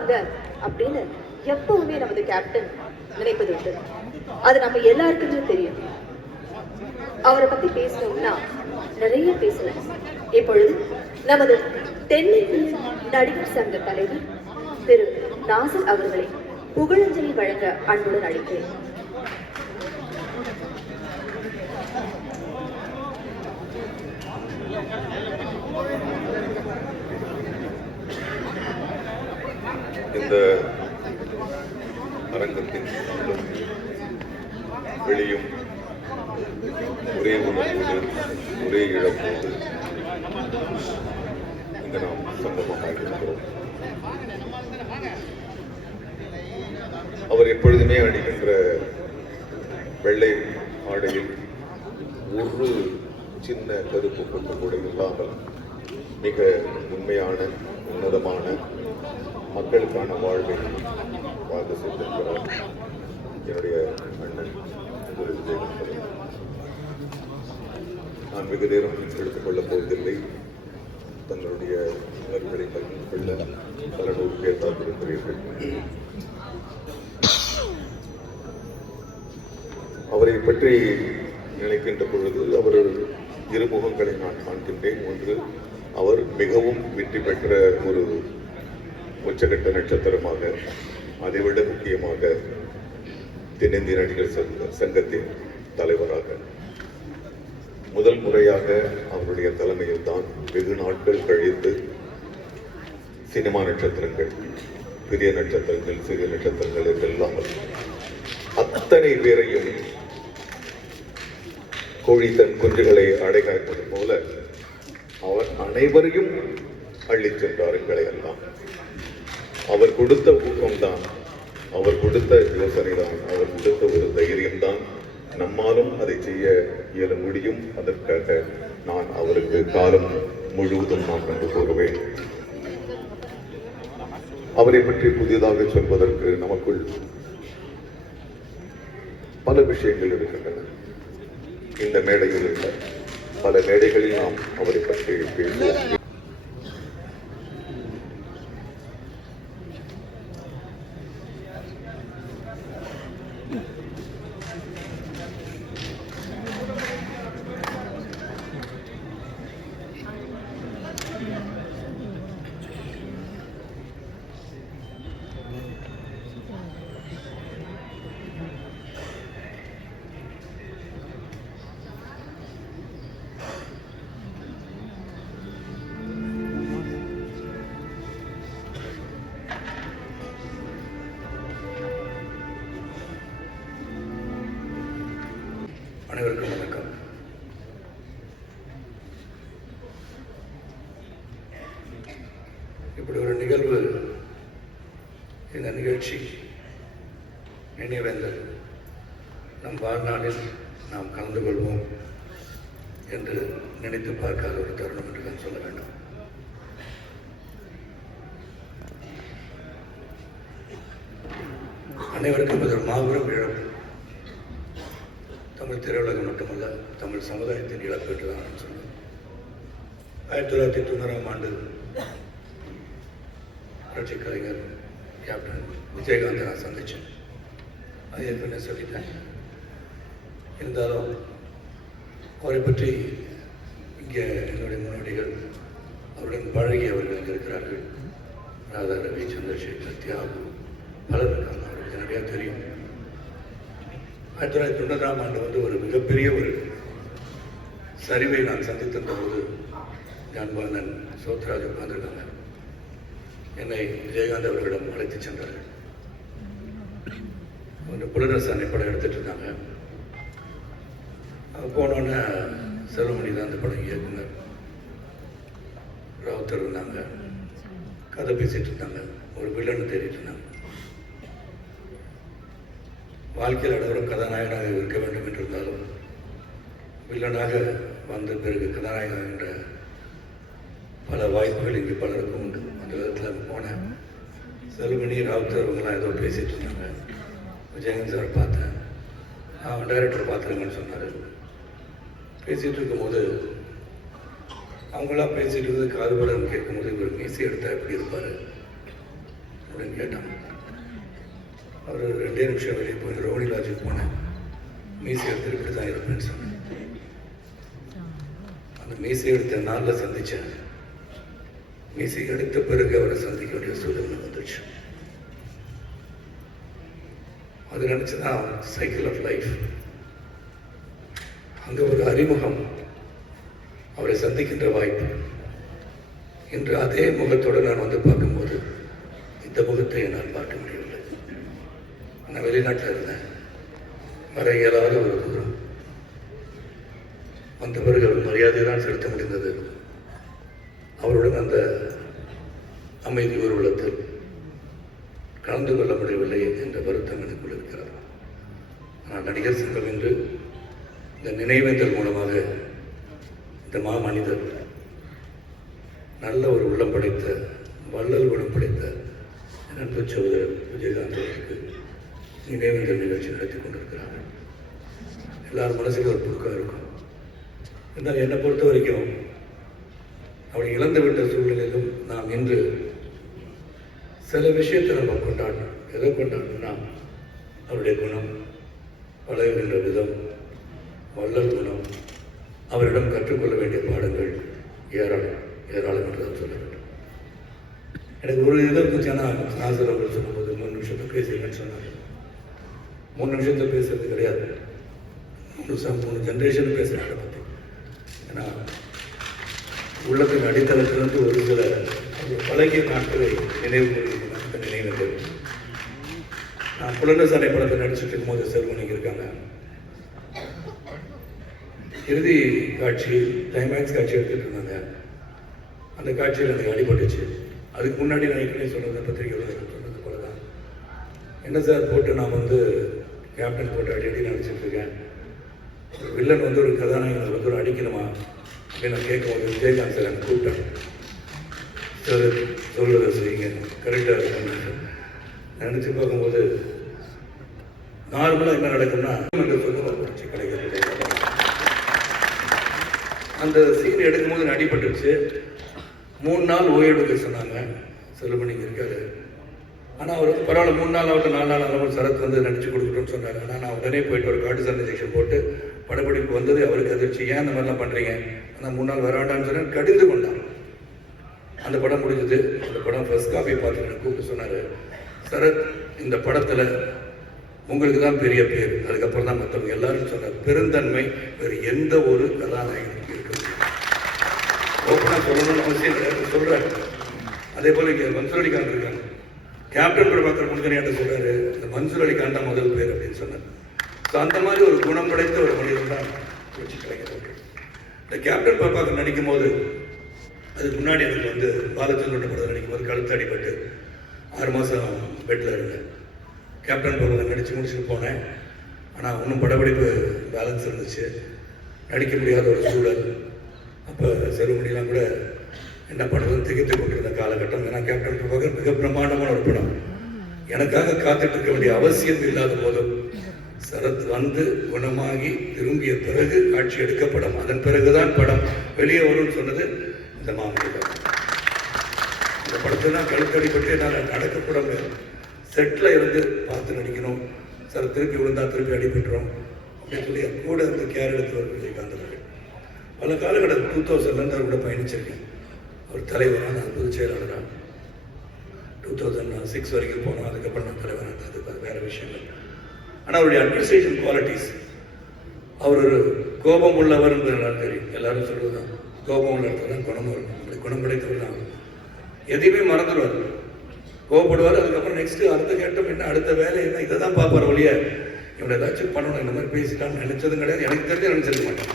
இருக்காங்க அப்படின்னு எப்பவுமே நமது கேப்டன் நினைப்பது உண்டு. அது நம்ம எல்லாருக்குமே தெரியும். அவரை பத்தி பேசணும்னா நிறைய பேசலாம். இப்பொழுது நமது தென்னிந்திய நடிகர் சங்க தலைவர் திரு நாசர் அவர்களை புகழஞ்சலி வழங்க அன்புடன் அழைக்கிறேன். இந்த அரங்கத்தின் வெளியும் ஒரே உணர்வோடு ஒரே இழப்போடு இங்கு நாம் சம்பவமாக இருக்கிறோம். அவர் எப்பொழுதுமே அணிகின்ற வெள்ளை ஆடையில் ஒரு சின்ன கருப்பு பொட்டு கூட இல்லாமல் மிக உண்மையான உன்னதமான மக்களுக்கான வாழ்வை வாழ்ந்து சென்றிருக்கிறார் என்னுடைய அண்ணன் திரு விஜயகாந்த். நான் வெகு நேரம் எடுத்துக்கொள்ளப் போவதில்லை. தங்களுடைய உணர்வுகளை பகிர்ந்து கொள்ள பல நூறு பேர் காத்திருக்கிறீர்கள். அவரை பற்றி நினைக்கின்ற பொழுது அவர் இருமுகங்களை நான் காண்கின்றேன். ஒன்று, அவர் மிகவும் வெற்றி பெற்ற ஒரு உச்சகட்ட நட்சத்திரமாக, அதைவிட முக்கியமாக தென்னிந்திய நடிகர் சங்கத்தின் தலைவராக முதல் முறையாக அவருடைய தலைமையில் தான் வெகு நாட்கள் கழித்து சினிமா நட்சத்திரங்கள், பெரிய நட்சத்திரங்கள், சிறிய நட்சத்திரங்கள் என்றெல்லாமல் அத்தனை பேரையும் கோழி தன் குஞ்சுகளை அடைகாப்பது போல அவர் அனைவரையும் அள்ளிச் சென்றார். எங்களை எல்லாம் அவர் கொடுத்த ஊக்கம்தான், அவர் கொடுத்த யோசனை தான், அவர் கொடுத்த ஒரு தைரியம்தான் நம்மாலும் அதை செய்ய இயல முடியும். அதற்காக நான் அவருக்கு காலம் முழுவதும் நான் நன்றி கூறுவேன். அவரை பற்றி புதிதாக சொல்வதற்கு நமக்குள் பல விஷயங்கள் இருக்கின்றன. இந்த மேடையில் உள்ள பல மேடைகளில் நாம் அவரை பற்றி பேசுவோம். அனைவருக்கும் வணக்கம். இப்படி ஒரு நிகழ்வு, இந்த நிகழ்ச்சி நினைவேந்தல் நம் வாழ்நாளில் நாம் கலந்து கொள்வோம் என்று நினைத்து பார்க்காத ஒரு தருணம் என்று தான் சொல்ல வேண்டும். அனைவருக்கும் இது ஒரு மாபெரும் இழப்பு. தமிழ் திரையுலகம் மட்டுமல்ல, தமிழ் சமுதாயத்தின் இழப்பு என்று தான் நான் சொன்னேன். 1990ஆம் ஆண்டு புரட்சி கலைஞர் கேப்டன் விஜயகாந்தை நான் சந்தித்தேன். அது ஏற்கனவே சொல்லிட்டேன். இருந்தாலும் அவரை பற்றி இங்கே என்னுடைய முன்னோடிகள், அவருடன் பழகியவர்கள் இங்கே இருக்கிறார்கள். ராதா, ரவி, சந்திரசேகர், தியாகு, பலர் இருக்காங்க. அவருக்கு நிறையா தெரியும். 1990ஆம் ஆண்டு ஒரு மிகப்பெரிய ஒரு சரிவை நான் சந்தித்திருந்த போது ஜான்பாலன், சோத்ராஜ் உட்கார்ந்திருக்காங்க. என்னை விஜயகாந்த் அவர்களிடம் அழைத்து சென்றார்கள். ஒரு புலரசானை படம் எடுத்துட்டு இருந்தாங்க. போனோன்னே செல்வமணி தான் அந்த படம் இயக்குனர். ராவுத்தர் இருந்தாங்க. கதை பேசிட்டு இருந்தாங்க. ஒரு வில்லன்னு தேடிட்டு இருந்தாங்க. வாழ்க்கையில் அனைவரும் கதாநாயகனாக இருக்க வேண்டும் என்றிருந்தாலும் வில்லனாக வந்த பிறகு கதாநாயகன் என்ற பல வாய்ப்புகள் இங்கே பலருக்கும் உண்டு. அந்த விதத்தில் போனேன். செல்வமணி, ராவுத்தர் அவங்களாம் ஏதோ பேசிகிட்டு இருந்தாங்க. விஜயகாந்த் சார் பார்த்தேன். அவன் டைரக்டர் பார்த்துருங்கன்னு சொன்னார். பேசிகிட்டு இருக்கும்போது அவங்களாம் பேசிகிட்டு இருந்து காதுபடம் கேட்கும்போது இவர் மீசி எடுத்தால் எப்படி இருப்பார், அப்படின்னு கேட்டாங்க. அவர் 2 நிமிஷம் வெளியே போய் ரோஹிணி லாட்ஜுக்கு போனேன், மீசை எடுத்துட்டு இப்படி தான் இருப்பேன்னு சொன்னேன். அந்த மீசை எடுத்த நாளில் சந்தித்தேன். மீசை எடுத்த பிறகு அவரை சந்திக்க வேண்டிய சூழ்நிலை வந்துடுச்சு. அது நினச்சுதான் சைக்கிள் ஆஃப் லைஃப். அங்கே ஒரு அறிமுகம், அவரை சந்திக்கின்ற வாய்ப்பு. இன்று அதே முகத்தோடு நான் வந்து பார்க்கும்போது இந்த முகத்தை என்னால் பார்க்க முடியவில்லை. நான் வெளிநாட்டில் இருந்தேன், வர இயலாத ஒரு தூரம். அந்த பிறகு அவர் மரியாதை தான் செலுத்த முடிந்தது. அவருடன் அந்த அமைதி ஊர்வலத்தில் கலந்து கொள்ள முடியவில்லை என்ற வருத்தம் எனக்குள் இருக்கிறார். ஆனால் நடிகர் சங்கம் என்று இந்த நினைவேந்தல் மூலமாக இந்த மாமனிதர் நல்ல ஒரு உள்ளம் படைத்த, வள்ளல் குணம் படைத்த நண்பு சகோதரர் விஜயகாந்த் அவர்களுக்கு நினைவேந்தல் நிகழ்ச்சி நடத்தி கொண்டிருக்கிறார்கள். எல்லார் மனசுக்கு ஒரு புழுக்கம் இருக்கும். இருந்தால் என்னை பொறுத்த வரைக்கும் அவரை இழந்துவிட்ட சூழ்நிலையிலும் நாம் இன்று சில விஷயத்தை நம்ம கொண்டாடணும். எதை கொண்டாடணும்னா அவருடைய குணம், பழகுகின்ற விதம், வள்ளல் குணம், அவரிடம் கற்றுக்கொள்ள வேண்டிய பாடங்கள் ஏராளம் ஏராளம் என்று தான் சொல்ல வேண்டும். எனக்கு ஒரு இதை இருந்துச்சுன்னா நாசர் அவர்கள் சொல்லும்போது 3 நிமிஷத்தை பேசுகிறேன்னு சொன்னாங்க. 3 நிமிஷத்தை பேசுறது கிடையாது, 3 ஜென்ரேஷன் பேசுகிறேன் அதை பற்றி. ஏன்னா உள்ளத்தின் அடித்தளத்திலிருந்து ஒரு சில பழகிய நாட்களை நினைவு கூறுகிறேன். அந்த நினைவு நான் புலனசாலை படத்தை நடிச்சுட்டு இருக்கும்போது செல்வனிங்க இருக்காங்க. இறுதி காட்சி, கிளைமேக்ஸ் காட்சி எடுத்துட்டு இருந்தாங்க. அந்த காட்சியில் எனக்கு அடிபட்டுச்சு. அதுக்கு முன்னாடி நான் ஏற்கனவே சொன்னது, பத்திரிகையில் சொன்னது போல தான், என்ன சார் போட்டு நான் வந்து கேப்டன் போட்டு அடி நடிச்சிட்டு இருக்கேன், வில்லன் வந்து ஒரு கதாநாயகனை வந்து ஒரு அடிக்கணுமா அப்படின்னு நான் கேட்கும்போது விஜயகாந்த் சார் எனக்கு கூப்பிட்டாங்க. சார் சொல்கிறத செய்யுங்க, கரெக்டாக இருக்குன்னு நினச்சி பார்க்கும்போது நார்மலாக என்ன நடக்கும்னா அந்த சொல்லுவாங்க கிடைக்கிறது. அந்த சீன் எடுக்கும்போது அடிபட்டுருச்சு. 3 நாள் ஓய்வெடுக்க சொன்னாங்க. செல்வமணிக்கு இருக்காரு. ஆனால் அவர் வந்து பரவாயில்ல 3 நாள் ஆகட்டும் 4 நாள் ஆகும், சரத் வந்து நடிச்சு கொடுக்கட்டும்னு சொன்னாங்க. ஆனால் நான் உடனே போயிட்டு ஒரு கார்டிசான் இன்ஜெக்ஷன் போட்டு படப்பிடிப்பு வந்தது. அவருக்கு அதிர்ச்சி, ஏன் அந்த மாதிரிலாம் பண்ணுறீங்க, ஆனால் 3 நாள் வர வேண்டாம்னு சொன்னால் கடிந்து கொண்டான். அந்த படம் முடிஞ்சது. அந்த படம் ஃபர்ஸ்ட் காப்பி பார்த்துட்டு கூப்பிட்டு சொன்னார், சரத் இந்த படத்தில் உங்களுக்கு தான் பெரிய பேர், அதுக்கப்புறம் தான் மற்றவங்க எல்லாரும் சொன்னார், பெருந்தன்மை வேறு எந்த ஒரு கதாநாயகனுக்கு இருக்குது. ஓப்பனாக சொல்லணும்னு அவசியம் கிடையாது, சொல்கிறாரு. அதே போல் இங்கே மன்சூர் அலிகான் இருக்காங்க. கேப்டன் பிரபாகர் முன்கணியாட்ட சொல்கிறாரு, இந்த மன்சூர் அலிகான் தான் முதல் பேர் அப்படின்னு சொன்னார். ஸோ அந்த மாதிரி ஒரு குணம் படைத்த ஒரு மனிதன் தான் வச்சு கிடைக்கிறது. இந்த கேப்டன் பிரபாகர் நடிக்கும் போது, அதுக்கு முன்னாடி எனக்கு வந்து பாலச்சந்திரன் படத்தில் நடிக்கும் போது கழுத்து அடிபட்டு 6 மாதம் பெட்டில் இருந்தேன். கேப்டன் பிரபாகர் நடித்து முடிச்சுட்டு போனேன். ஆனால் இன்னும் படப்பிடிப்பு பேலன்ஸ் இருந்துச்சு, நடிக்க முடியாத ஒரு சூழல். அப்போ செல்வமணிலாம் கூட என்ன படத்துன்னு திகைத்து கொண்டிருந்த காலகட்டம். ஏன்னா கேப்டன் பிரபாகர் மிக பிரம்மாண்டமான ஒரு படம். எனக்காக காத்துட்டு இருக்க வேண்டிய அவசியம் இல்லாத போதும் சரத் வந்து குணமாகி திரும்பிய பிறகு காட்சி எடுக்கப்படும், அதன் பிறகுதான் படம் வெளியே வரும்னு சொன்னது இந்த மாமனிதர். இந்த படத்தெல்லாம் கழுத்தடிப்பட்டு என்னால் நடக்கப்பட முடியாது. செட்டில் இருந்து பார்த்து நடிக்கணும், சார் திருப்பி விழுந்தா திருப்பி அடிபட்டுரும் அப்படின்னு சொல்லி கூட இருந்து கேர் எடுத்து வரும் விஜயகாந்த் அவர்கள். பல காலகட்டத்தில் 2000 அவர் கூட பயணிச்சிருக்கேன். அவர் தலைவராக, நான் பொதுச் செயலாளராக 2006 வரைக்கும் போனோம். அதுக்கப்புறம் நான் தலைவராக, அது வேறு விஷயங்கள். ஆனால் அவருடைய அட்மினிஸ்ட்ரேஷன் குவாலிட்டிஸ், அவர் ஒரு கோபம் உள்ளவர் என்பது எல்லாரும் தெரியும். எல்லாரும் சொல்கிறது தான், கோபம் உள்ள இடத்துல தான் குணமும் இருக்கும். அப்படி குணம் படைத்தவர் தான். எதையுமே மறந்துடுவார், கோபப்படுவார். அதுக்கப்புறம் நெக்ஸ்ட்டு அடுத்த கேட்டம் என்ன, அடுத்த வேலை என்ன, இதை தான் பார்ப்பார் ஒழிய இவனை ஏதாச்சும் பண்ணணும், இந்த மாதிரி பேசிட்டான்னு நினைச்சதும் கிடையாது. எனக்கு தெரிஞ்சு நினைச்சிருக்க மாட்டேன்.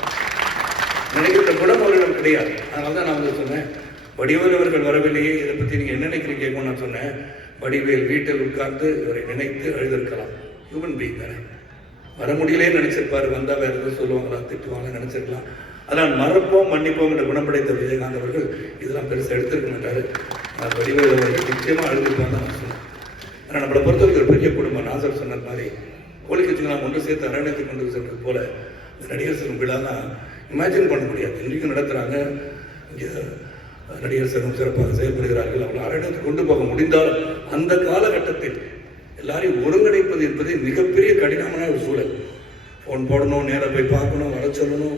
நினைக்கிற குணம் அவரிடம் கிடையாது. அதனால தான் நான் வந்து சொன்னேன், வடிவேல் அவர்கள் வரவில்லையே, இதை பற்றி நீங்கள் என்ன நினைக்கிறீங்க கேட்கணும். நான் சொன்னேன், வடிவேல் வீட்டில் உட்கார்ந்து இவரை நினைத்து அழுதிருக்கலாம். ஹியூமன் பீயிங் தானே, வர முடியலே நினைச்சிருப்பாரு, வந்தால் வேறு எதுவும் சொல்லுவாங்களா, திட்டுவாங்க நினைச்சிருக்கலாம். அதனால் மறப்போம் மன்னிப்போங்கிற குணப்படைத்த விஜயகாந்த் அவர்கள் இதெல்லாம் பெருசாக எடுத்திருக்க மாட்டார். நான் வடிவேல் அவர்கள் நிச்சயமாக அழுதுருப்பான்னு தான் நான் சொன்னேன். ஆனால் நம்மளை பொறுத்தவரைக்கும் ஒரு பெரிய குடும்பம். நாசர் சொன்ன மாதிரி கோழி கட்சிகளாம் ஒன்று சேர்த்து அரவணைத்து கொண்டு சென்றது போல இந்த நடிகர் சங்கம் விழாலாம் இமேஜின் பண்ண முடியாது. இன்றைக்கும் நடத்துகிறாங்க. இங்கே நடிகர் சங்கம் சிறப்பாக செயல்படுகிறார்கள். அவர்கள் அரங்கத்துக்கு கொண்டு போக முடிந்தாலும் அந்த காலகட்டத்தில் எல்லாரையும் ஒருங்கிணைப்பது என்பது மிகப்பெரிய கடினமான ஒரு சூழல். ஃபோன் போடணும், நேராக போய் பார்க்கணும், வர சொல்லணும்,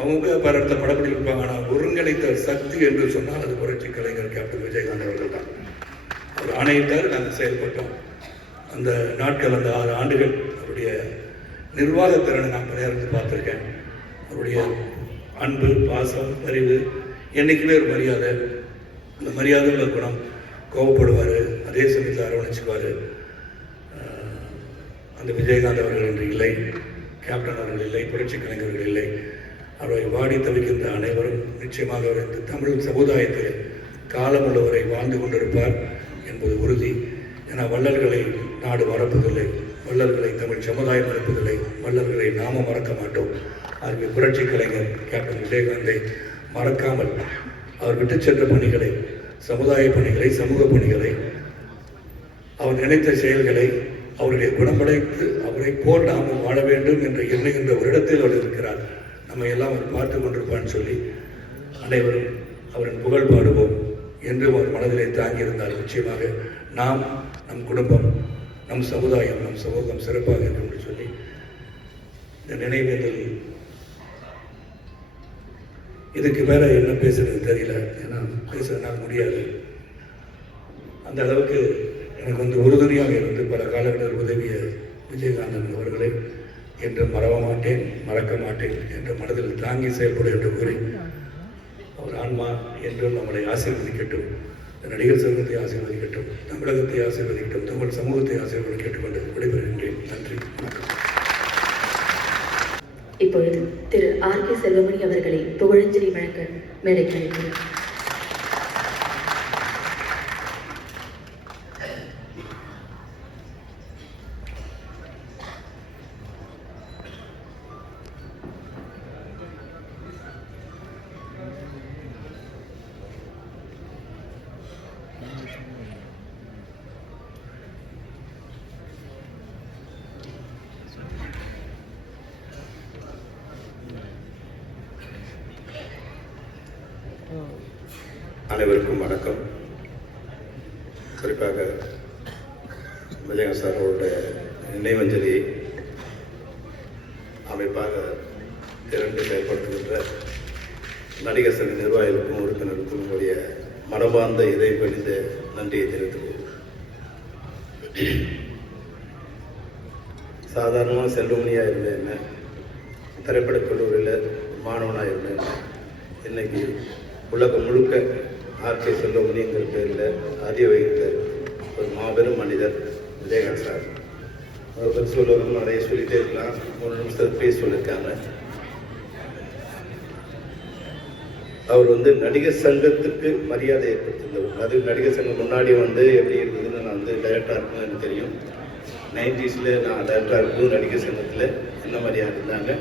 அவங்க வேற இடத்துல படப்படி இருப்பாங்க. ஆனால் ஒருங்கிணைத்த சக்தி என்று சொன்னால் அது புரட்சி கலைஞர் கேப்டன் விஜயகாந்த் அவர்கள் தான். அவர் ஆணையிட்டார், நாங்கள் செயல்பட்டோம். அந்த நாட்கள், அந்த 6 ஆண்டுகள் அவருடைய நிர்வாகத்திறனை நான் பல நேரத்தில் பார்த்துருக்கேன். அவருடைய அன்பு, பாசம், அறிவு, என்றைக்குமே ஒரு மரியாதை. அந்த மரியாதை உள்ள குணம். கோவப்படுவார், அதே சமயத்தில் அரவணைச்சுக்குவார். அந்த விஜயகாந்த் அவர்கள் என்று இல்லை, கேப்டன் அவர்கள் இல்லை, புரட்சி கலைஞர்கள் இல்லை. அவரை வாடி தவிக்கின்ற அனைவரும் நிச்சயமாக அவர் இந்த தமிழ் சமுதாயத்தில் காலமுள்ளவரை வாழ்ந்து கொண்டிருப்பார் என்பது உறுதி. ஏன்னா வள்ளல்களை நாடு மறப்பதில்லை, வள்ளல்களை தமிழ் சமுதாயம் மறப்பதில்லை, வள்ளல்களை நாம மறக்க மாட்டோம். ஆகவே புரட்சி கலைஞர் கேப்டன் விஜயகாந்தை மறக்காமல் அவர் விட்டு சென்ற பணிகளை, சமுதாய பணிகளை, சமூக பணிகளை, அவர் நினைத்த செயல்களை, அவருடைய குணமடைத்து அவரை போல் நாமும் வாழ வேண்டும் என்று எண்ணுகின்ற ஒரு இடத்தில் அவர் இருக்கிறார். நம்ம எல்லாம் அவர் பார்த்து கொண்டிருப்பான்னு சொல்லி அனைவரும் அவரின் புகழ் பாடுவோம் என்று அவர் மனதிலே தாங்கியிருந்தால் நிச்சயமாக நாம், நம் குடும்பம், நம் சமுதாயம், நம் சமூகம் சிறப்பாக இருக்கும் என்று சொல்லி இந்த நினைவேந்தல் இதுக்கு மேலே என்ன பேசுறது தெரியல. ஏன்னா பேசுறதுனால முடியாது. அந்த அளவுக்கு எனக்கு உறுதுணையாக இருந்து பல காலங்களில் உதவிய விஜயகாந்தன் அவர்களை என்று மறக்க மாட்டேன் என்ற மனதில் தாங்கி செயல்படும் என்று கூறி அவர் ஆன்மா என்றும் நம்மளை ஆசீர்வதிக்கட்டும், நடிகர் சங்கத்தை ஆசீர்வதிக்கட்டும், தமிழகத்தை ஆசீர்வதிக்கட்டும், தமிழ் சமூகத்தை ஆசீர்வதிக்க கேட்டுக்கொண்டு விடைபெறுகின்றேன். நன்றி, வணக்கம். இப்பொழுது திரு R.K. செல்வமணி அவர்களை புகழஞ்சலி வழங்க மேடைக்கு அழைக்கிறேன். அனைவருக்கும் வணக்கம். குறிப்பாக விஜயகாந்த் சார் அவருடைய நினைவஞ்சலி அமைப்பாக திரண்டு செயல்படுத்துகின்ற நடிகர் சங்க நிர்வாகிகளுக்கும் உறுப்பினருக்கும் உடைய மனமார்ந்த இதை பணிந்த நன்றியை தெரிவித்துள்ளோம். சாதாரணமாக செல்வமணியாக இருந்த என்ன, திரைப்படக் கல்லூரியில் மாணவனாக இருந்த என்ன, இன்னைக்கு உலகம் முழுக்க R.K. செல்வமணிங்கிற பேரில் அறிய வைத்த ஒரு மாபெரும் மனிதர் விஜயகாந்த் சார். அவரை பற்றி சொல்லணும் நிறைய சொல்லிகிட்டே இருக்கலாம். 3 நிமிஷத்தில் பேச சொல்லியிருக்காங்க. அவர் நடிகர் சங்கத்துக்கு மரியாதை ஏற்படுத்தியிருந்தவர். அது நடிகர் சங்கம் முன்னாடி எப்படி இருந்ததுன்னு நான் டைரக்டராக இருக்குன்னு எனக்கு தெரியும். 90s நான் டைரக்டராக இருக்கும் நடிகர் சங்கத்தில் என்ன மாதிரியாக இருந்தாங்க.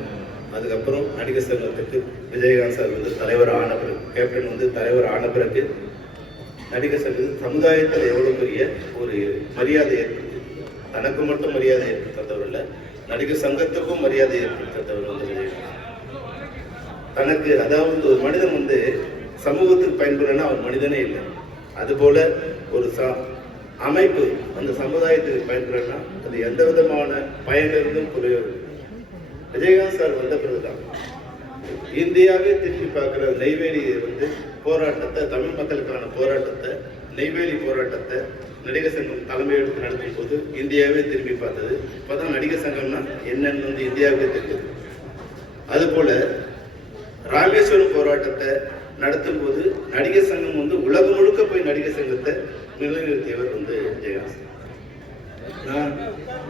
அதுக்கப்புறம் நடிகர் சங்கத்துக்கு விஜயகாந்த் சார் தலைவர் ஆன பிறகு, கேப்டன் தலைவர் ஆன பிறகு நடிகர் சங்கத்துக்கு சமுதாயத்தில் எவ்வளோ பெரிய ஒரு மரியாதை ஏற்படுத்தி, தனக்கு மட்டும் மரியாதை ஏற்படுத்தவர் இல்லை, நடிகர் சங்கத்துக்கும் மரியாதை ஏற்படுத்தவர் விஜயகாந்த். தனக்கு அதாவது ஒரு மனிதன் சமூகத்துக்கு பயன்படுறன்னா அவர் மனிதனே இல்லை. அதுபோல ஒரு அமைப்பு அந்த சமுதாயத்துக்கு பயன்படுறன்னா அது எந்த விதமான பயனிருந்தும் குறையாது. விஜயகாந்த் சார் வந்த பிறகுதான் இந்தியாவே திரும்பி பார்க்குற நெய்வேலி போராட்டத்தை, தமிழ் மக்களுக்கான போராட்டத்தை, நெய்வேலி போராட்டத்தை நடிகர் சங்கம் தலைமை எடுத்து நடத்தும் போது இந்தியாவே திரும்பி பார்த்தது. இப்போதான் நடிகர் சங்கம்னா என்னன்னு இந்தியாவே தெரியுது. அதுபோல ராமேஸ்வரம் போராட்டத்தை நடத்தும் போது நடிகர் சங்கம் உலகம் முழுக்க போய் நடிகர் சங்கத்தை நிலைநிறுத்தியவர் விஜயகாந்த். நான்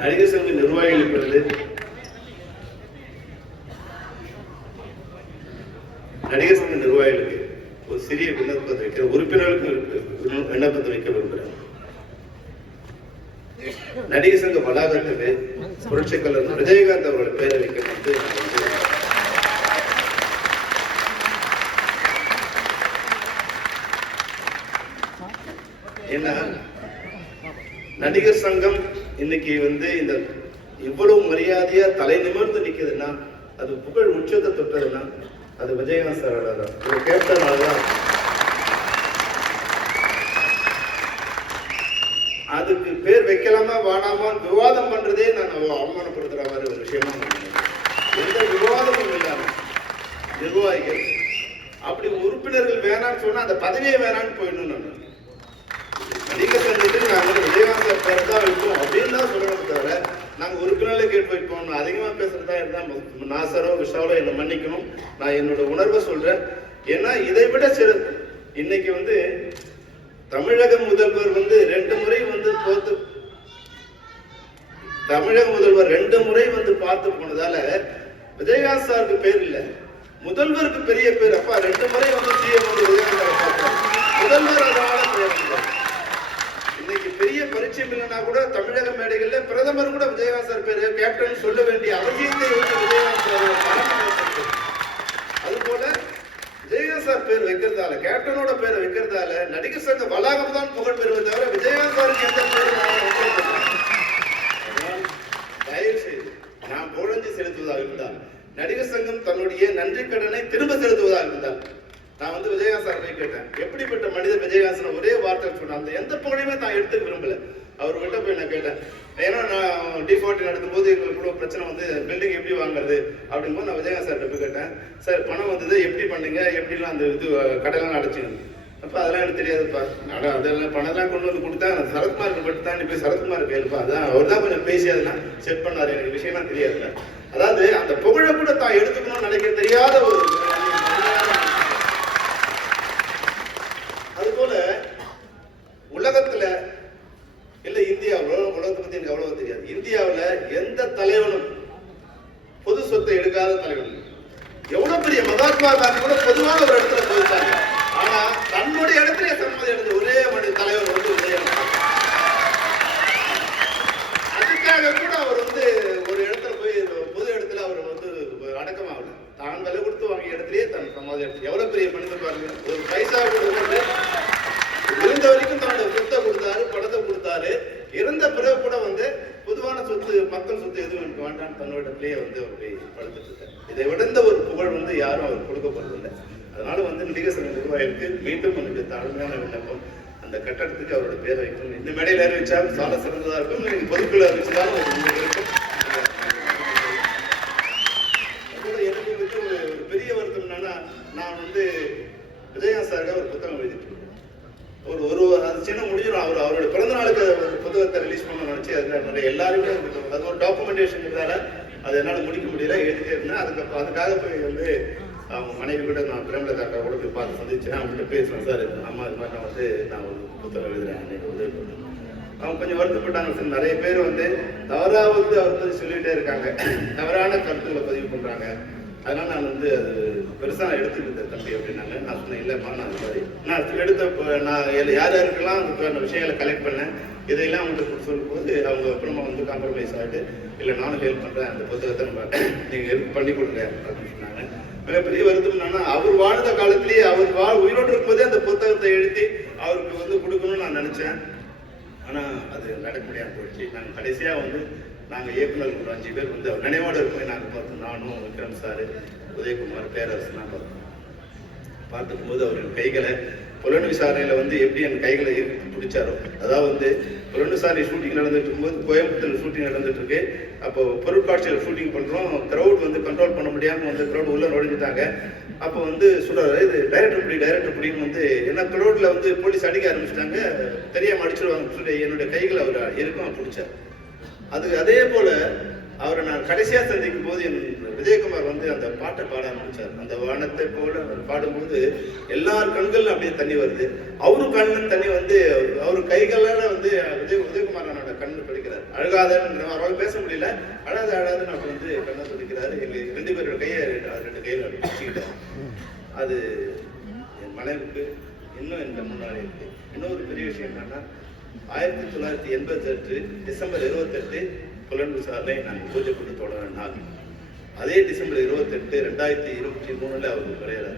நடிகர் சங்க நிர்வாகிகளுக்கு நடிகர் சங்க நிர்வாகிகளுக்கு ஒரு சிறிய விண்ணப்பத்தை வைக்க, உறுப்பினர்களுக்கு விண்ணப்பத்தை வைக்க விரும்புகிறேன். நடிகர் சங்க வளாகத்துக்கு புரட்சிக் கலைஞர் விஜயகாந்த் அவரோட பேரை வைக்க ஏன்னா நடிகர் சங்கம் இன்னைக்கு இந்த இவ்வளவு மரியாதையா தலை நிமிர்ந்து நிற்குதுன்னா, அது புகழ் உச்சத்தை தொட்டதுன்னா அது விஜயகாந்த் சாரோட தான், ஒரு கேப்டனால தான். அதுக்கு பேர் வைக்கலாமா வேணாமா விவாதம் பண்றதே நான் அவமானப்படுத்துற மாதிரி ஒரு விஷயமா நான் நினைக்கிறேன். எந்த விவாதமும் இல்லாம நிர்வாகிகள் அப்படி உறுப்பினர்கள் வேணான்னு சொன்னா அந்த பதவியே வேணான்னு போயிடணும். நான் நடிகர் சங்கத்துக்கு நாங்கள் விஜயகாந்த் சார் பேர் தான் வைப்போம் அப்படின்னு தான் சொல்லணும் தவிர நாங்கள் உறுப்பினர்களே கேட்டு வைப்போம். அதிகமாக பேசுறதா இருந்தால் நாசரோ விஷாலோ என்னை மன்னிக்கணும். நான் என்னோட உணர்வை சொல்றேன். ஏன்னா இதை விட சில இன்னைக்கு வந்து தமிழக முதல்வர் வந்து 2 முறை வந்து தோத்து தமிழக முதல்வர் 2 முறை வந்து பார்த்து போனதால விஜயகாந்த் சாருக்கு பேர் இல்லை, முதல்வருக்கு பெரிய பேர். அப்பா 2 முறை வந்து சிஎம் வந்து விஜயகாந்த் பார்த்தார், முதல்வர் அதனால பேர் இல்லை. இன்னைக்கு பெரிய பரிச்சயம் இல்லைன்னா கூட தமிழக மேடைகள்ல பிரதமர் கூட விஜயகாந்த் சார் பேரு கேப்டன் சொல்ல வேண்டிய அவசியத்தை விஜயகாந்த் சார். அது போல விஜயகாந்த் சார் பேர் வைக்கிறதால, கேப்டனோட பேரை வைக்கிறதால நடிகர் சங்க வளாகம் தான் புகழ் பெறுவதை தவிர விஜயகாந்த் சாருக்கு எந்த பேரும் தயவு செய்து நான் புகழஞ்சி செலுத்துவதாக இருந்தால், நடிகர் சங்கம் தன்னுடைய நன்றி கடனை திரும்ப செலுத்துவதாக இருந்தால், நான் வந்து விஜயகாந்த் சார் போய் கேட்டேன், எப்படிப்பட்ட மனிதர் விஜயகாந்த் ஒரே வார்த்தை சொன்னேன். அந்த எந்த புகழையுமே நான் எடுத்து விரும்பல. அவர்கிட்ட போய் நான் கேட்டேன், ஏன்னா நான் D40 நடக்கும்போது எங்களுக்கு பிரச்சனை வந்து பில்டிங் எப்படி வாங்குறது அப்படிங்கும்போது நான் விஜயகாந்த் சார்கிட்ட போய் கேட்டேன், சார் பணம் வந்தது எப்படி பண்ணீங்க, எப்படிலாம் அந்த இது கடையெல்லாம் அடைச்சிங்க. அப்போ அதெல்லாம் எனக்கு தெரியாதுப்பா, அதெல்லாம் பணம்லாம் கொண்டு வந்து கொடுத்தா சரத்குமாருக்கு மட்டும் தான், நீ போய் சரத்குமார் கேளுப்பா, அதான் அவர் தான் கொஞ்சம் பேசி அதெல்லாம் செட் பண்ணாரு, எனக்கு விஷயம்லாம் தெரியாதுல்ல. அதாவது அந்த புகழை கூட தான் எடுத்துக்கணும்னு நினைக்க தெரியாத ஒரு அதுபோல உலகத்துல இல்ல இந்தியாவில், உலகத்தை பத்தி எனக்கு அவ்வளவு தெரியாது, இந்தியாவில் எந்த தலைவனும் பொது சொத்தை எடுக்காத தலைவன். எவ்வளவு பெரிய மகாத்மா காந்தி கூட பொதுவான ஒரு இடத்துல போயிருக்காங்க, ஆனா தன்னுடைய இடத்துல சம்மதி எடுத்த ஒரே மனித தலைவர் வந்து விஜயகாந்த். அதுக்காக கூட அவர் வந்து ஒரு இடத்துல போய் பொது இடத்துல அவர் வந்து அடக்கமாகல, தான் விலை கொடுத்து வாங்கிய இடத்துலயே தன் சமாதி எடுத்து. எவ்வளவு பெரிய மனிதர் பாருங்க, ஒரு பைசா கொடுத்து இருந்த வரைக்கும் தன்னோட சொத்தை கொடுத்தாரு, பணத்தை கொடுத்தாரு. இறந்த பிறகு கூட வந்து பொதுவான சொத்து, மக்கள் சொத்து எதுவும் எனக்கு வேண்டாம் தன்னோட இடத்துலயே வந்து அவர் போய் படுத்துட்டு இருக்காரு. இதை விடந்த ஒரு புகழ் வந்து யாரும் அவர் கொடுக்க போறதில்லை. அதனால வந்து நடிகர் சங்க நிர்வாகிகளுக்கு மீண்டும் எனக்கு தாழ்மையான விண்ணப்பம், அந்த கட்டடத்துக்கு அவரோட பேரை வைக்கணும். இந்த மேடையில் அறிவிச்சாலும் சால சிறந்ததா இருக்கும், பொதுக்குழு அறிவிச்சாலும் இருக்கும். எனக்கு வந்து ஒரு பெரிய வருத்தம் என்னன்னா, நான் வந்து விஜயகாந்த் சார்க ஒரு புத்தகம் எழுதிட்டு ஒரு அது சின்ன முடிஞ்சிடும். அவரோட பிறந்த நாளுக்கு புத்தகத்தை ரிலீஸ் பண்ண நினைச்சு அது எல்லாருமே அது ஒரு டாக்குமெண்டேஷன் இருந்தால அது என்னால் முடிக்க முடியல, எழுதிட்டே இருந்தேன். அதுக்காக போய் வந்து அவங்க மனைவி கூட நான் பிரேமலதா அக்கா கூட போய் பார்த்து சந்திச்சேன். அவங்ககிட்ட பேசுவேன், சார் அம்மா இது மாதிரி நான் வந்து நான் ஒரு புத்தகம் எழுதுறேன் அன்னைக்கு உதவி பண்ணேன். அவங்க கொஞ்சம் வருத்தப்பட்டாங்க. சார் நிறைய பேர் வந்து தவறா வந்து அவர் பற்றி சொல்லிட்டே இருக்காங்க, தவறான கருத்துக்களை பதிவு பண்றாங்க, அதனால நான் வந்து அது பெருசா எடுத்துக்கிட்ட தம்பி அப்படின்னாங்க. நான் சொன்னேன், இல்லைம்மா நான் அது மாதிரி நான் எடுத்த நான் யார் யாருக்கெல்லாம் அந்த விஷயங்களை கலெக்ட் பண்ணேன் இதையெல்லாம் அவங்களுக்கு சொல்லும் போது அவங்க அப்புறமா வந்து காம்ப்ரமைஸ் ஆகிட்டு, இல்லை நானும் ஹெல்ப் பண்றேன், அந்த புத்தகத்தை நம்ம நீங்க ஹெல்ப் பண்ணி கொடுங்க அப்படின்னு சொன்னாங்க. மிகப்பெரிய வருத்தம் என்னன்னா, அவர் வாழ்ந்த காலத்திலேயே அவர் உயிரோடு இருக்கும்போதே அந்த புத்தகத்தை எழுதி அவருக்கு வந்து கொடுக்கணும்னு நான் நினைச்சேன். ஆனா அது நடக்க முடியாமல் போயிடுச்சு. நாங்கள் கடைசியா வந்து நாங்கள் இயக்குனர் ஒரு 5 பேர் வந்து அவர் நினைவோடு இருப்போம். நாங்கள் பார்த்தோம், நானும் விக்ரம் சார், உதயகுமார், பேரரசுலாம் பார்த்தோம். பார்த்துக்கும் போது அவர் கைகளை புலன் விசாரணையில வந்து எப்படி என் கைகளை பிடிச்சாரோ, அதாவது வந்து புலன் விசாரணை ஷூட்டிங் நடந்துட்டு இருக்கும்போது கோயம்புத்தூர் ஷூட்டிங் நடந்துட்டு இருக்கு. அப்போ பொருட்காட்சியில் ஷூட்டிங் பண்றோம், கிரௌட் வந்து கண்ட்ரோல் பண்ண முடியாம வந்து கிரௌட் உள்ள நுழைஞ்சிட்டாங்க. அப்போ வந்து சொல்றாரு, இது டைரக்டர் புடின்னு வந்து என்ன கிரௌட்ல வந்து போலீஸ் அடிக்க ஆரம்பிச்சிட்டாங்க, தெரியாம அடிச்சிருவாங்க சொல்லி என்னுடைய கைகளை அவர் இருக்கும் பிடிச்சார். அதே போல அவரை நான் கடைசியா சந்திக்கும் போது என் விஜயகுமார் வந்து அந்த பாட்டை பாட ஆரம்பிச்சார். அந்த வானத்தை போல பாடும்போது எல்லார் கண்கள் அப்படியே தண்ணி வருது. அவரும் கண்ணு தண்ணி வந்து அவரு கைகளால வந்து உதயகுமார் என்னோட கண்ணு துடிக்கிறார். அழுகாதன்னு அவரால் பேச முடியல, அழாதுன்னு அவர் வந்து கண்ணை துடிக்கிறாரு. எங்க 2 பேரோட கையை 2 கையில அப்படி பிடிச்சிக்கிட்டார். அது என் மனைவிக்கு இன்னும் என் முன்னாடி இருக்கு. இன்னொரு பெரிய விஷயம் என்னன்னா, 1988 டிசம்பர் 28 புலன் விசாரணை நாங்கள் பூஜை கொண்டு தொடர நாள். அதே டிசம்பர் 28 2023 அவருக்கு கிடையாது.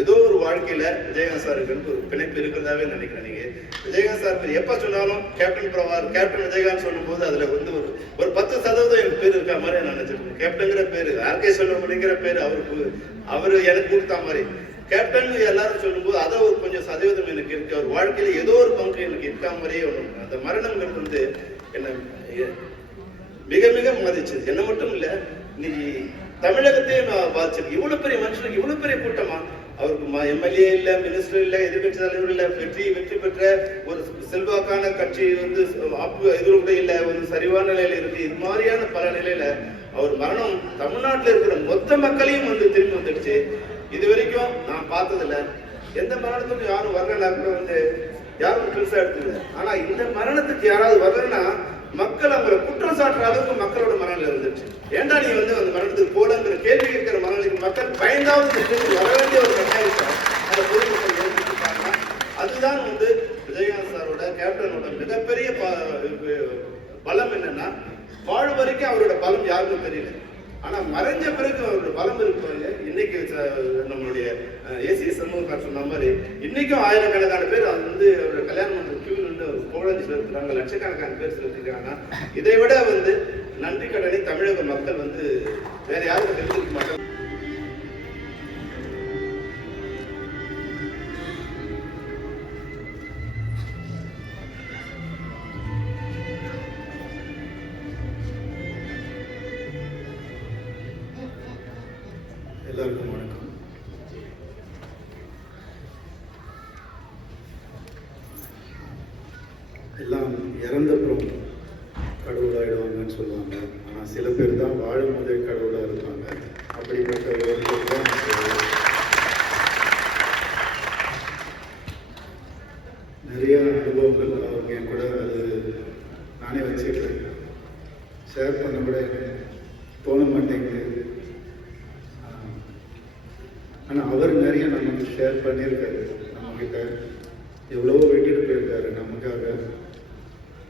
ஏதோ ஒரு வாழ்க்கையில விஜயகாந்த் சாருக்கு ஒரு பிணைப்பு இருக்கிறதாவே நினைக்கிறேன். நீங்க விஜயகாந்த் சார் எப்ப சொன்னாலும் கேப்டன் பிரபார், கேப்டன் விஜயகாந்த் சொல்லும் போது அதுல வந்து ஒரு 10% எனக்கு பேர் இருக்கா மாதிரி நான் நினைச்சிருக்கேன். கேப்டன்கிற பேரு, RK செல்வமணிங்கிற பேரு அவரு எனக்கு கொடுத்தா மாதிரி, கேப்டன் எல்லாரும் சொல்லும்போது அதை ஒரு கொஞ்சம் சதவீதம் எனக்கு இருக்கு. அவர் வாழ்க்கையில ஏதோ ஒரு பங்கு எனக்கு இருக்க மாதிரியே ஒன்று. அந்த மரணம்ங்கிறது வந்து என்ன மிக மிக பாதிச்சது. என்ன மட்டும் இல்ல, இன்னைக்கு தமிழகத்தையே பாதிச்சது. இவ்வளவு பெரிய மனுஷனுக்கு இவ்வளவு பெரிய கூட்டமா, அவருக்கு எம்எல்ஏ இல்ல, மினிஸ்டர் இல்ல, எதிர்கட்சி தலைவர் இல்ல, வெற்றி பெற்ற ஒரு செல்வாக்கான கட்சி வந்து இது கூட இல்ல, ஒரு சரிவான நிலையில இருக்கு. இது மாதிரியான பல நிலையில அவர் மரணம் தமிழ்நாட்டில் இருக்கிற மொத்த மக்களையும் வந்து திரும்பி வந்துடுச்சு. இது வரைக்கும் நான் பார்த்ததில்ல. எந்த மரணத்துக்கும் யாரும் வரலன்னா கூட வந்து யாரும் பெருசா எடுத்துக்கல. ஆனா இந்த மரணத்துக்கு யாராவது வரலன்னா மக்கள் அவங்களை குற்றம் சாட்டுற அளவுக்கு மக்களோட மனநிலை இருந்துச்சு. ஏன்டா நீ வந்து அந்த மரணத்துக்கு போலங்கிற கேள்வி இருக்கிற மனநிலைக்கு மக்கள் பயந்தாவது வர வேண்டிய ஒரு கட்டாயத்தை அந்த பொதுமக்கள் எழுதிட்டாங்க. அதுதான் வந்து விஜயகாந்த் சாரோட கேப்டனோட மிகப்பெரிய பலம். என்னன்னா, வாழ் வரைக்கும் அவரோட பலம் யாருக்கும் தெரியல. ஆனா மறைஞ்ச பிறகு அவரோட பலம் இருப்பாங்க. இன்னைக்கு நம்மளுடைய ஏசி சண்முகம் சொன்ன மாதிரி இன்னைக்கும் ஆயிரக்கணக்கான பேர் அது வந்து அவரோட கல்யாணம் பண்ற கியூல இருந்து புகழஞ்சு செலுத்துறாங்க, லட்சக்கணக்கான பேர் செலுத்திக்கிறாங்க. இதை விட வந்து நன்றி கடனை தமிழக மக்கள் வந்து வேற யாரும் தெரிஞ்சிருக்க மாட்டாங்க. எல்லாருக்கும் வணக்கம். எல்லாம் இறந்தப்புறம் கடவுளாயிடுவாங்கன்னு சொல்லுவாங்க. ஆனால் சில பேர் தான் வாழும் போதே கடவுளாக இருப்பாங்க. அப்படிப்பட்ட ஒருத்தர் தான் நிறைய அனுபவங்கள் அவங்க என் கூட அது நானே வச்சுக்கிறேன். ஷேர் பண்ண கூட தோண மாட்டேங்குது. ஆனால் அவர் நிறைய நமக்கு ஷேர் பண்ணியிருக்காரு. நம்மக்கிட்ட எவ்வளவோ விட்டுட்டு போயிருக்காரு நமக்காக.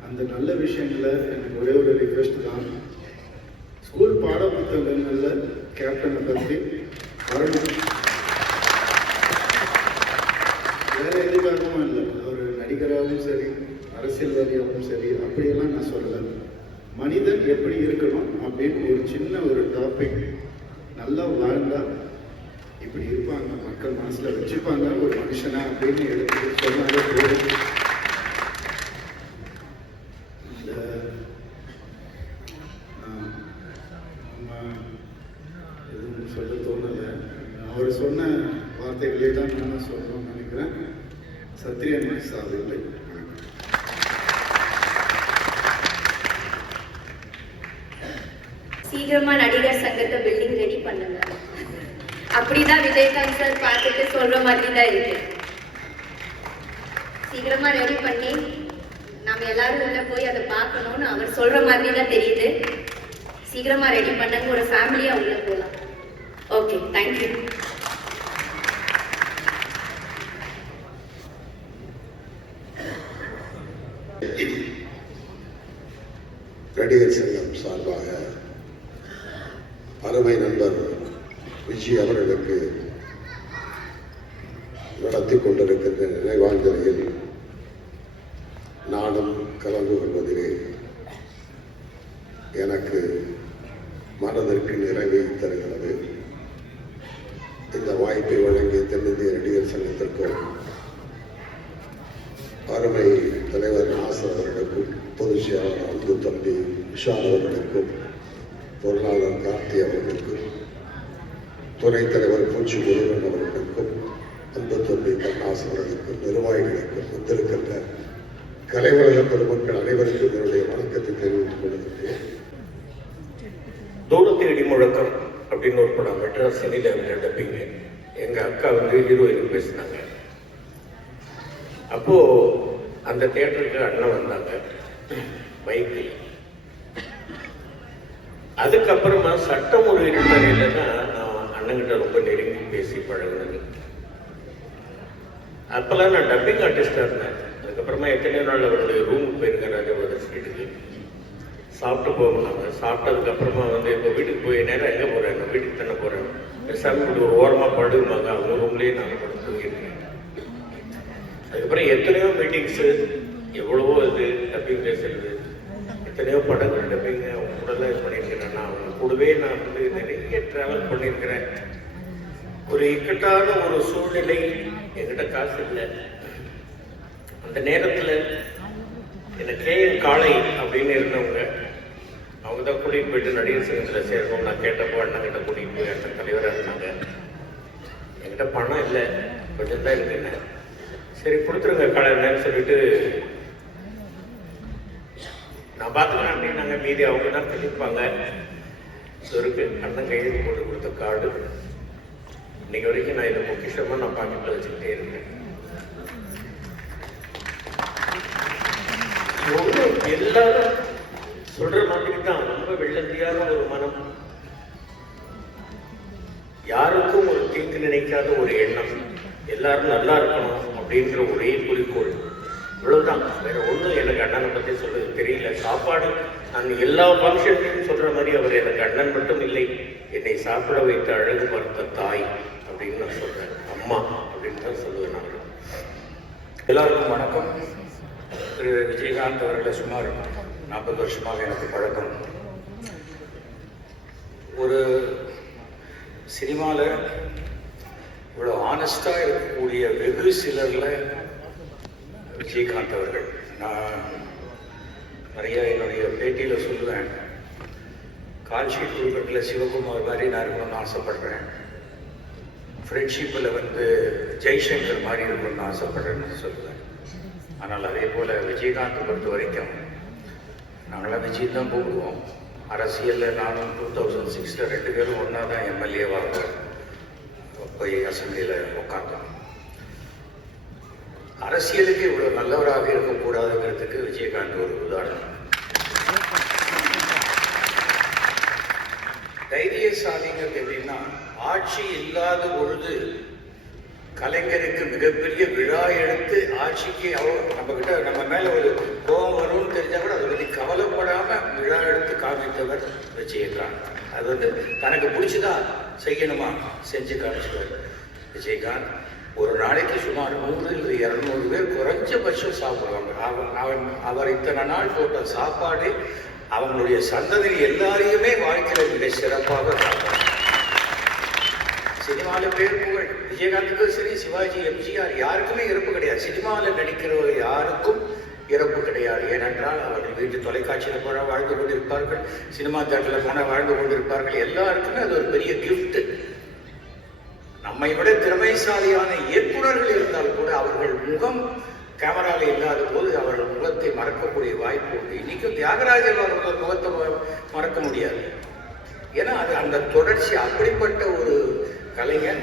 அந்த நல்ல விஷயங்களை எனக்கு ஒரே ஒரு ரிக்வெஸ்ட் தான், ஸ்கூல் பாட புத்தகங்களில் கேப்டனை பற்றி வரணும். வேற எதுக்காகவும் இல்லை, ஒரு நடிகராகவும் சரி, அரசியல்வாதியாகவும் சரி, அப்படியெல்லாம் நான் சொல்லலை. மனிதன் எப்படி இருக்கணும் அப்படின்னு ஒரு சின்ன ஒரு டாபிக் நல்லா வாழ்ந்தா இப்படி இருப்பாங்க, மக்கள் மனசுல வச்சுப்பாங்க ஒரு மனுஷனா அப்படின்னு எடுத்து சொன்னாலே போதும். இந்த நம்ம எதுவும் சொல்ல தோணலை. அவர் சொன்ன வார்த்தைகளே தான் நான் சொல்லணும்னு நினைக்கிறேன். சத்திரியன் சாதில்லை. சீக்கிரமா நடிகர் சங்கத்தை பில்டிங் ரெடி பண்ணுங்க. அப்படிதான் விஜயகாந்த் சார் பார்த்துட்டு சொல்ற மாதிரி தான் இருக்கு. சீக்கிரமா ரெடி பண்ணி நம்ம எல்லாரும் உள்ள போய் அதை பார்க்கணும்னு அவர் சொல்ற மாதிரி தான் தெரியுது. சீக்கிரமா ரெடி பண்ணுங்க, ஒரு ஃபேமிலியா உள்ள போகலாம். Okay, thank you. நடிகர் சங்கம் சார்பாக அருமை நண்பர் விஜய் அவர்களுக்கு நடத்தி கொண்டிருக்கின்ற நினைவாஞ்சலியில் நானும் கலந்து கொள்வதிலே எனக்கு மனதிற்கு நிறைவை தருகிறது. இந்த வாய்ப்பை வழங்கிய தென்னிந்திய நடிகர் சங்கத்திற்கும் அருமை தலைவர் நாசர் அவர்களுக்கும், பொதுச் செயலாளர் அன்பு தம்பி விஷால் அவர்களுக்கும், பொருளாளர் கார்த்தி அவர்களுக்கும், துணைத் தலைவர் பூச்சி முருகன் அவர்களுக்கும், அன்பு தம்பி கண்ணாஸ் அவர்களுக்கும், நிர்வாகிகளுக்கும், வந்திருக்கின்ற கலைவழக பெருமக்கள் அனைவருக்கும் என்னுடைய வணக்கத்தை தெரிவித்துக் கொள்கின்றேன். தூரத்து இடிமுழக்கம் அப்படின்னு ஒரு படம் மெட்ராஸ் சினில டப்பிங்க. எங்கள் அக்கா வந்து ஹீரோயின் பேசினாங்க. அப்போது அந்த தியேட்டருக்கு அண்ணன் வந்தாங்க பைக்கில். அதுக்கப்புறமா சட்டம் ஒரு இருந்தறையில் தான் நான் அண்ணங்கிட்ட ரொம்ப நெருங்கி பேசி பழகினது. அப்போல்லாம் நான் டப்பிங் ஆர்டிஸ்டாக இருந்தேன். அதுக்கப்புறமா எத்தனையோ நாள் அவருடைய ரூமுக்கு போயிருக்கேன் ராஜபாதர் ஸ்ட்ரீட்டுக்கு. சாப்பிட்டு போகணும். சாப்பிட்டதுக்கப்புறமா வந்து இப்போ வீட்டுக்கு போய் நேரம் எங்கே போகிறேன், நான் வீட்டுக்கு தானே போகிறேன், பெருசாக ஒரு ஓரமாக படுவாங்க. அவங்க ரூம்லேயே நான் படுத்து தூங்கியிருக்கேன். அதுக்கப்புறம் எத்தனையோ மீட்டிங்ஸு, எவ்வளவோ இது டப்பிங் பேசுறது, எத்தனையோ படங்கள் டப்பிங்க அவங்க கூடலாம் இது பண்ணியிருக்கிறேன். நான் அவங்க கூடவே நான் வந்து நிறைய ட்ராவல் பண்ணியிருக்கிறேன். ஒரு இக்கட்டான ஒரு சூழ்நிலை, என்கிட்ட காசு இல்லை. அந்த நேரத்தில் என்னை கேஎன் காளை அப்படின்னு இருந்தவங்க, அவங்க தான் கூட்டிகிட்டு போயிட்டு நடிகர் சங்கத்தில் சேரணும். நான் கேட்டப்போ அண்ணங்கிட்ட கூட்டிகிட்டு போய் அந்த தலைவராக இருந்தாங்க. என்கிட்ட பணம் இல்லை, கொஞ்சம் தான் இருக்குங்க. சரி கொடுத்துருங்க காலைன்னு சொல்லிட்டு நான் பார்த்துக்கிறேன் அப்படின்னு நாங்கள் மீதி அவங்க தான் கழிப்பாங்க. இருக்கு அண்ணன் கையெழுத்து போட்டு கொடுத்த கார்டு இன்னைக்கு வரைக்கும் நான் இதை பொக்கிஷமாக நான் பாக்கெட்டில் வச்சுக்கிட்டே இருக்கேன். எல்லாரும் சொல்ற மாதிரி தான் ரொம்ப வெள்ளந்தியான ஒரு மனம், யாருக்கும் ஒரு தீங்கு நினைக்காத ஒரு எண்ணம், எல்லாரும் நல்லா இருக்கணும் அப்படின்ற ஒரே குறிக்கோள். இவ்வளவுதான், வேற ஒன்றும் எனக்கு அண்ணனை பற்றி சொல்றது தெரியல. சாப்பாடு நான் எல்லா ஃபங்க்ஷன்லையும் சொல்ற மாதிரி அவர் எனக்கு அண்ணன் மட்டும் இல்லை, என்னை சாப்பிட வைத்த அழகு பார்த்த தாய் அப்படின்னு நான் சொல்றேன். அம்மா அப்படின்னு தான் சொல்லுவேன் நான். எல்லாருக்கும் வணக்கம். திரு விஜயகாந்த் அவர்களை சுமார் 40 வருஷமாக எனக்கு பழக்கம். ஒரு சினிமாவில் இவ்வளோ ஆனஸ்டாக இருக்கக்கூடிய வெகு சிலரில் விஜயகாந்த் அவர்கள். நான் நிறைய என்னுடைய பேட்டியில் சொல்லுவேன், கால்ஷீட் குழுக்கத்தில் சிவகுமார் மாதிரி நான் இருக்கணும்னு ஆசைப்படுறேன், ஃப்ரெண்ட்ஷிப்பில் ஜெய்சங்கர் மாதிரி இருக்கணும்னு ஆசைப்படுறேன்னு சொல்லுவேன். ஆனால் அதே போல் விஜயகாந்த் பொறுத்த வரைக்கும் நாங்களாம் விஜய் தான் போடுவோம். அரசியலில் நானும் 2006 2 பேரும் ஒன்றா தான் எம்எல்ஏவாக போய் அசம்பிளியில் உட்காந்தோம். அரசியலுக்கு இவ்வளோ நல்லவராக இருக்கக்கூடாதுங்கிறதுக்கு விஜயகாந்த் ஒரு உதாரணம். தைரியசாலிங்கிறது எப்படின்னா, ஆட்சி இல்லாத பொழுது கலைஞருக்கு மிகப்பெரிய விழா எடுத்து ஆட்சிக்கு நம்ம மேல ஒரு கோபம் வரும்னு தெரிஞ்சா கூட அதை பற்றி கவலைப்படாம விழா எடுத்து காமித்தவர் விஜயகாந்த். அது தனக்கு பிடிச்சதா செய்யணுமா செஞ்சு காமிச்சுவார் விஜயகாந்த். ஒரு நாளைக்கு சுமார் 100 இல்லை 200 பேர் குறைஞ்சபட்சம் சாப்பிடுவாங்க. அவர் இத்தனை நாள் போட்ட சாப்பாடு அவங்களுடைய சந்ததி எல்லாரையுமே வாழ்க்கையில் மிக சிறப்பாக சாப்பிடுவாங்க. சினிமாவில் பேர் புகழ் விஜயகாந்துக்கும் சரி, சிவாஜி, எம்ஜிஆர் யாருக்குமே இறப்பு கிடையாது. சினிமாவில் நடிக்கிறவர் யாருக்கும் இறப்பு கிடையாது. ஏனென்றால் அவர்கள் வீட்டு தொலைக்காட்சியில் போன வாழ்ந்து கொண்டிருப்பார்கள், சினிமா தேட்டரில் போன வாழ்ந்து கொண்டிருப்பார்கள். எல்லாருக்குமே அது ஒரு பெரிய கிஃப்ட். நம்மை விட திறமைசாலியான இயக்குநர்கள் இருந்தால் கூட அவர்கள் முகம் கேமராவில் இல்லாத போது அவர்கள் முகத்தை மறக்கக்கூடிய வாய்ப்பு உண்டு. இன்னைக்கும் தியாகராஜர் அவர்கள் முகத்தை மறக்க முடியாது. ஏன்னா அது அந்த தொடர்ச்சி. அப்படிப்பட்ட ஒரு கலைஞன்.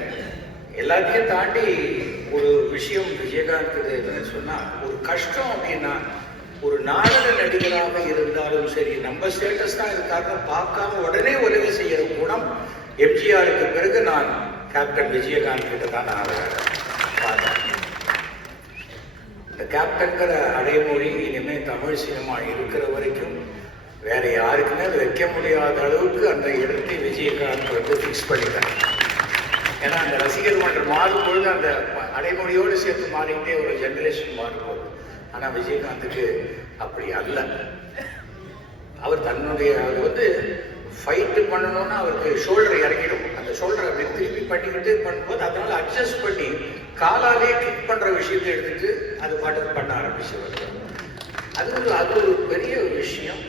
எல்லாத்தையும் தாண்டி ஒரு விஷயம் விஜயகாந்த் சொன்னா, ஒரு கஷ்டம் அப்படின்னா, ஒரு நாடக நடிகராக இருந்தாலும் சரி, நம்ம ஸ்டேட்டஸ் தான் இது காரணம் பார்க்காம உடனே உதவி செய்யற குணம் எம்ஜிஆருக்கு பிறகு நான் கேப்டன் விஜயகாந்த் கிட்ட தான் நான் பார்த்தேன். இந்த கேப்டன்கிற அடைமொழி இனிமே தமிழ் சினிமா இருக்கிற வரைக்கும் வேற யாருக்குமே அது வைக்க முடியாத அளவுக்கு அந்த இடத்தை விஜயகாந்த் ஃபிக்ஸ் பண்ணிட்டாங்க. ஏன்னா அந்த ரசிகர் மன்றம் மாறும்பொழுது அந்த அடைமொழியோடு சேர்த்து மாறிக்கிட்டே ஒரு ஜெனரேஷன் மாறும்போது. ஆனால் விஜயகாந்துக்கு அப்படி அல்ல. அவர் தன்னுடைய ஃபைட்டு பண்ணணும்னா அவருக்கு ஷோல்டர் இறங்கிடும். அந்த ஷோல்டர் அப்படி திருப்பி பண்ணிக்கிட்டு பண்ணும்போது அதனால அட்ஜஸ்ட் பண்ணி காலாலே கிக் பண்ணுற விஷயத்தை எடுத்துட்டு அது பாட்டுக்கு பண்ண ஆரம்பிச்சு. அது ஒரு பெரிய விஷயம்,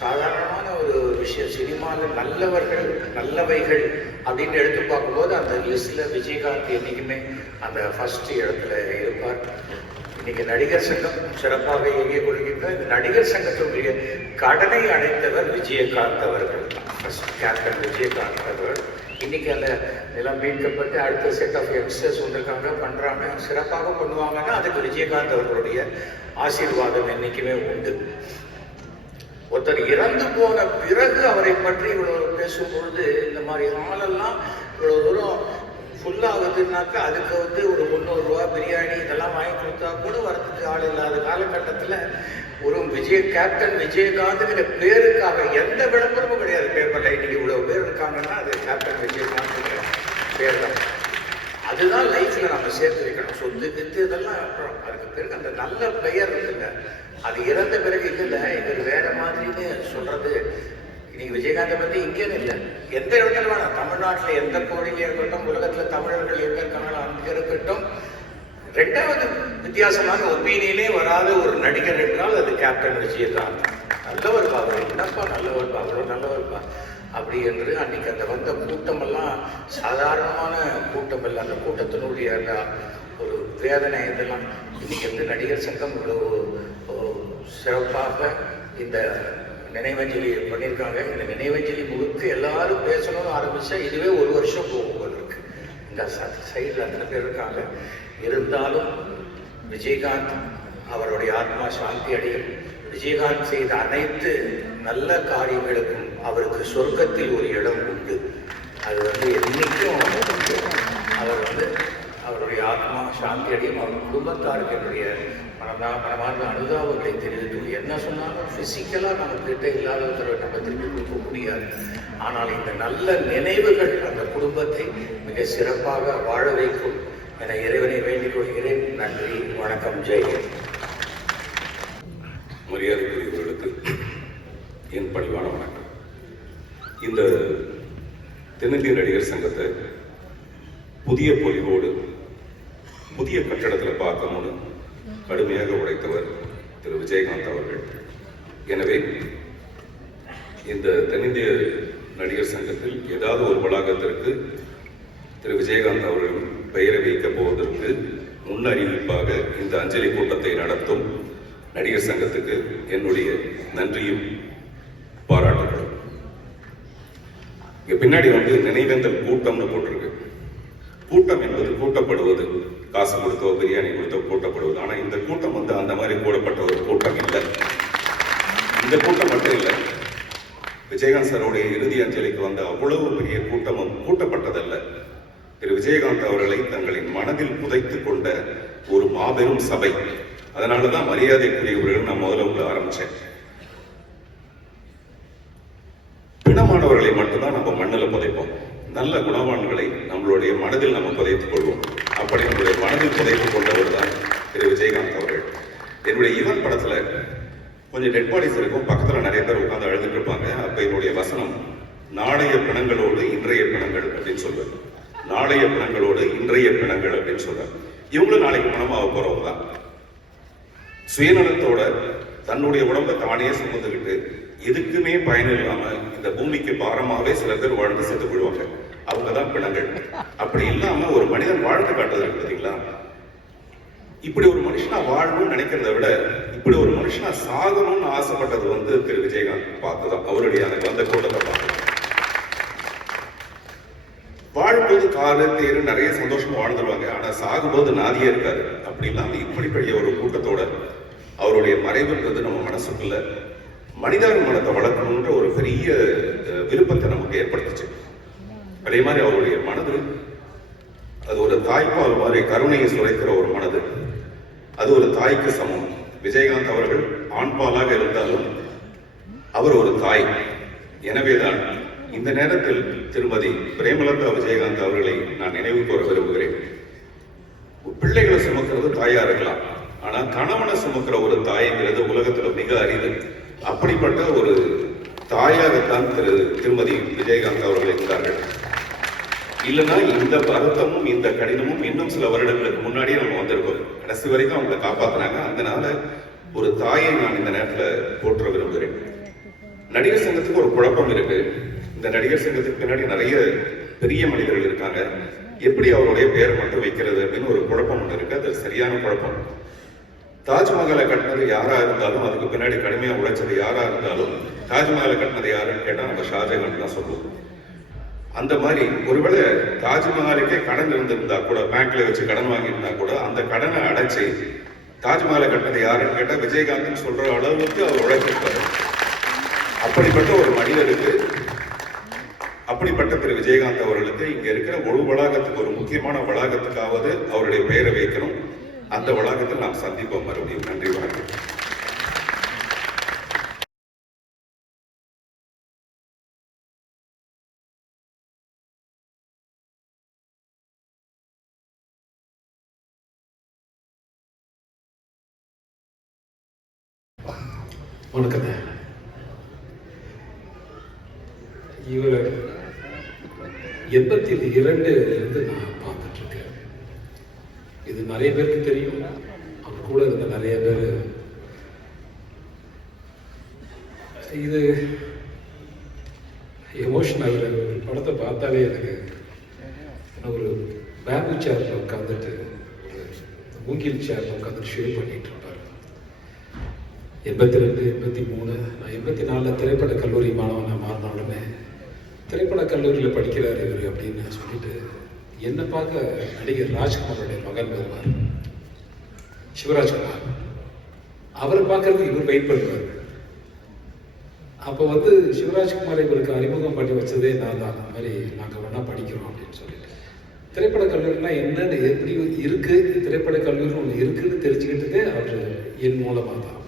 சாதாரணமான ஒரு விஷயம். சினிமாவில் நல்லவர்கள் நல்லவைகள் அப்படின்னு எடுத்து பார்க்கும்போது அந்த லிஸ்டில் விஜயகாந்த் என்றைக்குமே அந்த ஃபர்ஸ்ட் இடத்துல இருப்பார். இன்னைக்கு நடிகர் சங்கம் சிறப்பாக இயங்கிக் கொள்கின்ற இந்த நடிகர் சங்கத்தினுடைய கடனை அடைத்தவர் விஜயகாந்த் அவர்கள். கேப்டன் விஜயகாந்த் அவர்கள். இன்னைக்கு அந்த நிலம் மீட்கப்பட்டு அடுத்த செட் ஆஃப் யங்ஸ்டர்ஸ் வந்திருக்காங்க, பண்றாங்க, சிறப்பாக பண்ணுவாங்கன்னா அதுக்கு விஜயகாந்த் அவர்களுடைய ஆசீர்வாதம் என்னைக்குமே உண்டு. ஒருத்தர் இறந்து போன பிறகு அவரை பற்றி இவ்வளவு பேசும்பொழுது இந்த மாதிரி ஆளெல்லாம் இவ்வளவு தூரம் ஃபுல்லாகுதுன்னாக்கா அதுக்கு ஒரு 300 ரூபா பிரியாணி இதெல்லாம் வாங்கி கொடுத்தா கூட வரத்துக்கு ஆள் இல்லாத காலகட்டத்தில் ஒரு கேப்டன் விஜயகாந்த்ங்கிற பேருக்காக எந்த விளம்பரமும் கிடையாது பேப்பர்ல. இன்னைக்கு இவ்வளவு பேர் இருக்காங்கன்னா அது கேப்டன் விஜயகாந்த்ங்கிற பேர் தான். அதுதான் லைஃப்ல நம்ம சேர்த்து வைக்கணும். சொத்து கித்து இதெல்லாம் அப்புறம் அதுக்கு பிறகு அந்த நல்ல பெயர் இருக்குல்ல, அது இறந்த பிறகு இல்லை இவர் வேற மாதிரின்னு சொல்றது இன்னைக்கு விஜயகாந்தை பற்றி இங்கேன்னு இல்லை, எந்த இடத்துல வேணாம், தமிழ்நாட்டில் எந்த கோடியில் இருக்கட்டும், உலகத்தில் தமிழர்கள் எங்கே இருக்காங்களோ அங்கே இருக்கட்டும். ரெண்டாவது வித்தியாசமான ஒப்பீனியனே வராத ஒரு நடிகர் என்றால் அது கேப்டன் விஜயகாந்த். நல்லவர் பாரு, என்னப்பா நல்லவர் பாரு, நல்லவர்ப்பா அப்படி என்று அன்னைக்கு அந்த வந்த கூட்டமெல்லாம் சாதாரணமான கூட்டம் இல்லை. அந்த கூட்டத்தினுடைய அந்த ஒரு வேதனை இதெல்லாம் இன்னைக்கு வந்து நடிகர் சங்கம் இவ்வளவு சிறப்பாக இந்த நினைவஞ்சலி பண்ணியிருக்காங்க. இந்த நினைவஞ்சலி முழுக்க எல்லாரும் பேசணும்னு ஆரம்பிச்சா இதுவே ஒரு வருஷம் போகும் போல இருக்கு. இந்த சைடில் அத்தனை பேர் இருக்காங்க. இருந்தாலும் விஜயகாந்த் அவருடைய ஆத்மா சாந்தி அடையும். விஜயகாந்த் செய்த அனைத்து நல்ல காரியங்களுக்கும் அவருக்கு சொர்க்கத்தில் ஒரு இடம் உண்டு. அது வந்து என்னைக்கும் அவர் வந்து அவருடைய ஆத்மா சாந்தி அடையும். அவர் குடும்பத்தாருக்கு என்னுடைய மனமார்ந்த அனுதாபங்களை தெரிவித்து என்ன சொன்னாலும் ஃபிசிக்கலாக நம்ம கிட்ட இல்லாதவரை நம்ம திருப்பி கொடுக்க முடியாது. ஆனால் இந்த நல்ல நினைவுகள் அந்த குடும்பத்தை மிக சிறப்பாக வாழ வைக்கும் என இறைவனை வேண்டிக் கொள்கிறேன். நன்றி, வணக்கம், ஜெயஹிந்த். மரியாதைக்குரியவர்களுக்கு என் பணிவான வணக்கம். இந்த தென்னிந்திய நடிகர் சங்கத்தை புதிய பொலிவோடு புதிய கட்டடத்தில் பார்க்கணும்னு கடுமையாக உழைத்தவர் திரு விஜயகாந்த் அவர்கள். எனவே இந்த தென்னிந்திய நடிகர் சங்கத்தில் ஏதாவது ஒரு வளாகத்திற்கு திரு விஜயகாந்த் அவர்கள் பெயரை வைக்கப் போவதற்கு முன் அறிவிப்பாக இந்த அஞ்சலி கூட்டத்தை நடத்தும் நடிகர் சங்கத்துக்கு என்னுடைய நன்றியும் பாராட்டுகளும். இங்க பின்னாடி வந்து நினைவேந்தல் கூட்டம்னு போட்டிருக்கு. கூட்டம் என்பது கூட்டப்படுவது, காசு கொடுத்தோ பிரியாணி கொடுத்தோ கூட்டப்படுவது. ஆனா இந்த கூட்டம் வந்து அந்த மாதிரி கூடப்பட்ட ஒரு கூட்டம் இல்லை. இந்த கூட்டம் மட்டும் இல்லை, விஜயகாந்த் சாருடைய இறுதி அஞ்சலிக்கு வந்த அவ்வளவு பெரிய கூட்டமும் கூட்டப்பட்டதல்ல. திரு விஜயகாந்த் அவர்களை தங்களின் மனதில் புதைத்துக் கொண்ட ஒரு மாபெரும் சபை. அதனாலதான் மரியாதைக்குரியவர்கள் நான் முதல்ல உங்களை ஆரம்பிச்சேன். பிணமானவர்களை மட்டும்தான் நம்ம மண்ணில் புதைப்போம். நல்ல குணவான்களை நம்மளுடைய மனதில் நம்ம புதைத்துக் கொள்வோம். அப்படி நம்மளுடைய மனதில் புதைத்துக் கொண்டவர் தான் திரு விஜயகாந்த் அவர்கள். என்னுடைய ஈவன் படத்துல கொஞ்சம் டெட் பாடிஸ் இருக்கும், பக்கத்துல நிறைய பேர் உட்கார்ந்து அழுதுட்டு இருப்பாங்க. அப்ப என்னுடைய வசனம் நாளைய பிணங்களோடு இன்றைய பிணங்கள் அப்படின்னு சொல்லுவேன். நாளைய பிணங்களோடு இன்றைய பிணங்கள் அப்படின்னு சொல்றேன். இவங்களும் நாளைக்கு பணமாக போறவங்க தான். சுயநலத்தோட தன்னுடைய உடம்பை தானே சுமந்துக்கிட்டு எதுக்குமே பயன் இல்லாம இந்த பூமிக்கு பாரமாவே சில பேர் வாழ்ந்து செத்து போடுவாங்க. அவங்கதான் பிணங்கள். அப்படி இல்லாம ஒரு மனிதன் வாழ்ந்து காட்டுறது பார்த்தீங்களா? இப்படி ஒரு மனுஷனா வாழணும்னு நினைக்கிறத விட இப்படி ஒரு மனுஷனா சாகணும்னு ஆசைப்பட்டது வந்து திரு விஜயகாந்த் பார்த்துதான். அவருடைய அந்த வந்த கூட்டத்தை பார்த்து வாழும்போது காரு தேரு நிறைய சந்தோஷமா வாழ்ந்துருவாங்க. ஆனா சாகும்போது நாதியே இருக்காது. அப்படி இல்லாம இப்படி பெரிய ஒரு கூட்டத்தோட அவருடைய மறைவுன்றது நம்ம மனசுக்குள்ள மனிதாபிமானத்தை வளர்க்கணுன்ற ஒரு பெரிய விருப்பத்தை நமக்கு ஏற்படுத்துச்சு. அதே மாதிரி அவருடைய மனது அது ஒரு தாய்ப்பால் மாதிரி கருணையை சுரைக்கிற ஒரு மனது. அது ஒரு தாய்க்கு சமம். விஜயகாந்த் அவர்கள் ஆண்பாலாக இருந்தாலும் அவர் ஒரு தாய். எனவேதான் இந்த நேரத்தில் திருமதி பிரேமலதா விஜயகாந்த் அவர்களை நான் நினைவு கூற விரும்புகிறேன். பிள்ளைகளை சுமக்கிறது தாயா இருக்கலாம், ஆனா கணவனை சுமக்கிற ஒரு தாய்ங்கிறது உலகத்துல மிக அரிது. அப்படிப்பட்ட ஒரு தாயாகத்தான் திருமதி விஜயகாந்த் அவர்கள் இருந்தார்கள். இல்லைன்னா இந்த வருத்தமும் இந்த கடினமும் இன்னும் சில வருடங்களுக்கு முன்னாடியே நம்ம வந்திருக்கோம். கடைசி வரைக்கும் அவங்களை காப்பாத்தினாங்க. அதனால ஒரு தாயை நான் இந்த நேரத்தில் போற்ற விரும்புகிறேன். நடிகர் சங்கத்துக்கு ஒரு குழப்பம் இருக்கு. இந்த நடிகர் சங்கத்துக்கு பின்னாடி நிறைய பெரிய மனிதர்கள் இருக்காங்க. எப்படி அவருடைய பேரை மட்டும் வைக்கிறது அப்படின்னு ஒரு குழப்பம் ஒன்று இருக்கு. அது சரியான குழப்பம். தாஜ்மஹாலை கட்டினது யாரா இருந்தாலும், அதுக்கு பின்னாடி கடுமையா உழைச்சது யாரா இருந்தாலும், தாஜ்மஹாலை கட்டினது யாருன்னு கேட்டா நம்ம ஷாஜகான் தான் சொல்லுவோம். அந்த மாதிரி ஒருவேளை தாஜ்மஹாலுக்கே கடன் இருந்திருந்தா கூட, பேங்க்ல வச்சு கடன் வாங்கியிருந்தா கூட, அந்த கடனை அடைச்சு தாஜ்மஹாலை கட்டினது யாருன்னு கேட்டா விஜயகாந்த் சொல்ற அளவுக்கு அவர் உழைச்சிருக்காரு. அப்படிப்பட்ட ஒரு மனிதருக்கு, அப்படிப்பட்ட திரு விஜயகாந்த் அவர்களுக்கு இங்க இருக்கிற ஒரு வளாகத்துக்கு, ஒரு முக்கியமான வளாகத்துக்காவது அவருடைய பெயரை வைக்கணும். அந்த வளாகத்தில் நாம் சந்திப்போம் மறுபடியும். நன்றி, வணக்கம். வணக்கங்க. இவர் 82 நான் பார்த்துட்டு இருக்கேன். இது நிறைய பேருக்கு தெரியும். அவர் கூட இருந்த நிறைய பேர் இது எமோஷனல். ஒரு படத்தை பார்த்தாலே எனக்கு ஒரு பேம்பு சேர்ல உட்காந்துட்டு ஒரு மூங்கில் சேர்ல உட்காந்துட்டு ஷேவ் பண்ணிட்டு இருப்பார். 82, 83, நான் 84 திரைப்பட கல்லூரி மாணவனாக மாறின உடனே திரைப்பட கல்லூரியில் படிக்கிறார் இவர் அப்படின்னு சொல்லிட்டு என்னை பார்க்க நடிகர் ராஜ்குமாரோடைய மகன் வருவார், சிவராஜ்குமார். அவரை பார்க்கறதுக்கு இவர் வெயிட் பண்ணுவார். அப்போ சிவராஜ்குமாரை இவருக்கு அறிமுகம் பண்ணி வச்சதே நான் தான். அந்த மாதிரி நாங்கள் ஒன்றா படிக்கிறோம் அப்படின்னு சொல்லிட்டு திரைப்பட கல்லூரினா என்னன்னு எப்படி இருக்கு, திரைப்பட கல்லூரி ஒன்று இருக்குன்னு தெரிஞ்சுக்கிட்டதே அவர் என் மூலமாக தான்.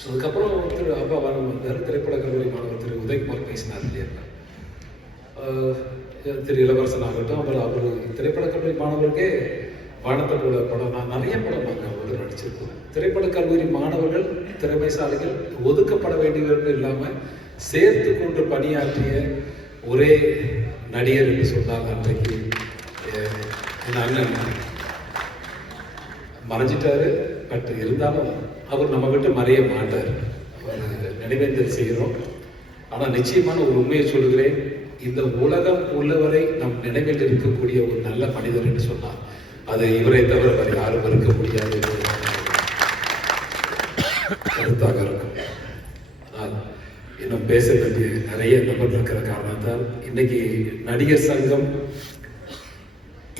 ஸோ அதுக்கப்புறம் திரு அப்பாவாரம் வந்தார். திரைப்பட கல்லூரி மாணவர் திரு உதயகுமார் பேசினார் இல்லையா, திரு இளவரசன் ஆகட்டும். அவர் திரைப்பட கல்லூரி மாணவருக்கே வானத்தை போல படம், நான் நிறைய படம் நாங்கள் அவரோடு நடிச்சிருக்கோம். திரைப்பட கல்லூரி மாணவர்கள் திறமைசாலிகள் ஒதுக்கப்பட வேண்டியவர்கள் இல்லாமல் சேர்த்து கொண்டு பணியாற்றிய ஒரே நடிகர் என்று சொன்னார். அன்றைக்கு என் அண்ணன் மறைஞ்சிட்டாரு. பட் இருந்தாலும் அவர் நம்ம விட்டு மறைய மாட்டார். அவர் நினைவேந்தல் செய்கிறோம். ஆனால் நிச்சயமான ஒரு உண்மையை சொல்லுகிறேன், இந்த உலகம் உள்ளவரை நம் நினைவில் இருக்கக்கூடிய ஒரு நல்ல மனிதர் என்று சொன்னார் அது இவரை தவிர வேறு யாரும் இருக்க முடியாது கருத்தாக இருக்கும். ஆனால் இன்னும் பேச வேண்டிய நிறைய நபர் இருக்கிற காரணத்தால் இன்னைக்கு நடிகர் சங்கம்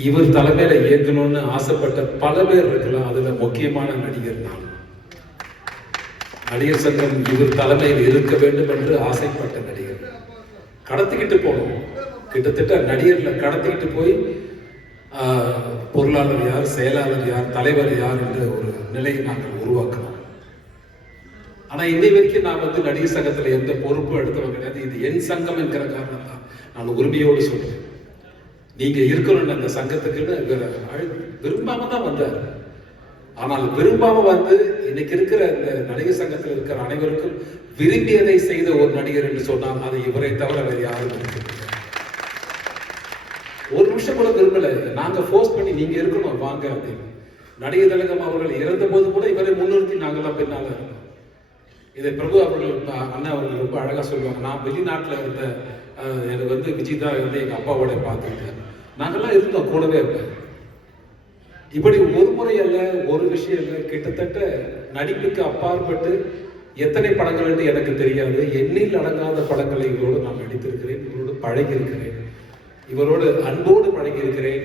இவர் தலைமையில இயங்கணும்னு ஆசைப்பட்ட பல பேர் இருக்கலாம். அதுல முக்கியமான நடிகர் நான். நடிகர் சங்கம் இவர் தலைமையில் இருக்க வேண்டும் என்று ஆசைப்பட்ட நடிகர். கடத்திக்கிட்டு போனோம். கிட்டத்தட்ட நடிகர்ல கடத்திக்கிட்டு போய் பொருளாளர் யார், செயலாளர் யார், தலைவர் யார் என்ற ஒரு நிலையை நாங்கள் உருவாக்கணும். ஆனா இன்னை வரைக்கும் நான் நடிகர் சங்கத்துல எந்த பொறுப்பும் எடுத்தவங்க கிடையாது. இது என் சங்கம் என்கிற காரணம் தான் நான் உரிமையோடு சொல்றேன். நீங்க இருக்கணும்னு அந்த சங்கத்துக்குன்னு விரும்பாம தான் வந்தார். ஆனால் விரும்பாம இன்னைக்கு இருக்கிற இந்த நடிகர் சங்கத்தில் இருக்கிற அனைவருக்கும் விரும்பியதை செய்த ஒரு நடிகர் என்று சொன்னால் அது இவரை தவிர வேறு யாரும் இருக்கு. ஒரு நிமிஷம் கூட விரும்பல. நாங்க ஃபோர்ஸ் பண்ணி நீங்க இருக்கணும் வாங்க அப்படின்னு. நடிகர் திலகம் அவர்கள் இறந்த போது கூட இவரை முன்னிறுத்தி நாங்கெல்லாம் பின்னால இருந்தோம். இதை பிரபு அவர்கள் அண்ணா அவர்கள் ரொம்ப அழகா சொல்லுவாங்க. நான் வெளிநாட்டுல இருந்த எனக்கு விஜய் தான் எங்க அப்பாவோட பார்த்துக்கிட்டேன். நாங்கெல்லாம் இருந்தோம், கூடவே இருப்பேன். இப்படி ஒரு முறை அல்ல, ஒரு விஷயம் இல்லை, கிட்டத்தட்ட நடிப்புக்கு அப்பாற்பட்டு எத்தனை படங்கள் என்று எனக்கு தெரியாது. எண்ணில் அடங்காத படங்களை இவரோடு நான் நடித்திருக்கிறேன், இவரோடு பழகி இருக்கிறேன், இவரோடு அன்போடு பழகி இருக்கிறேன்.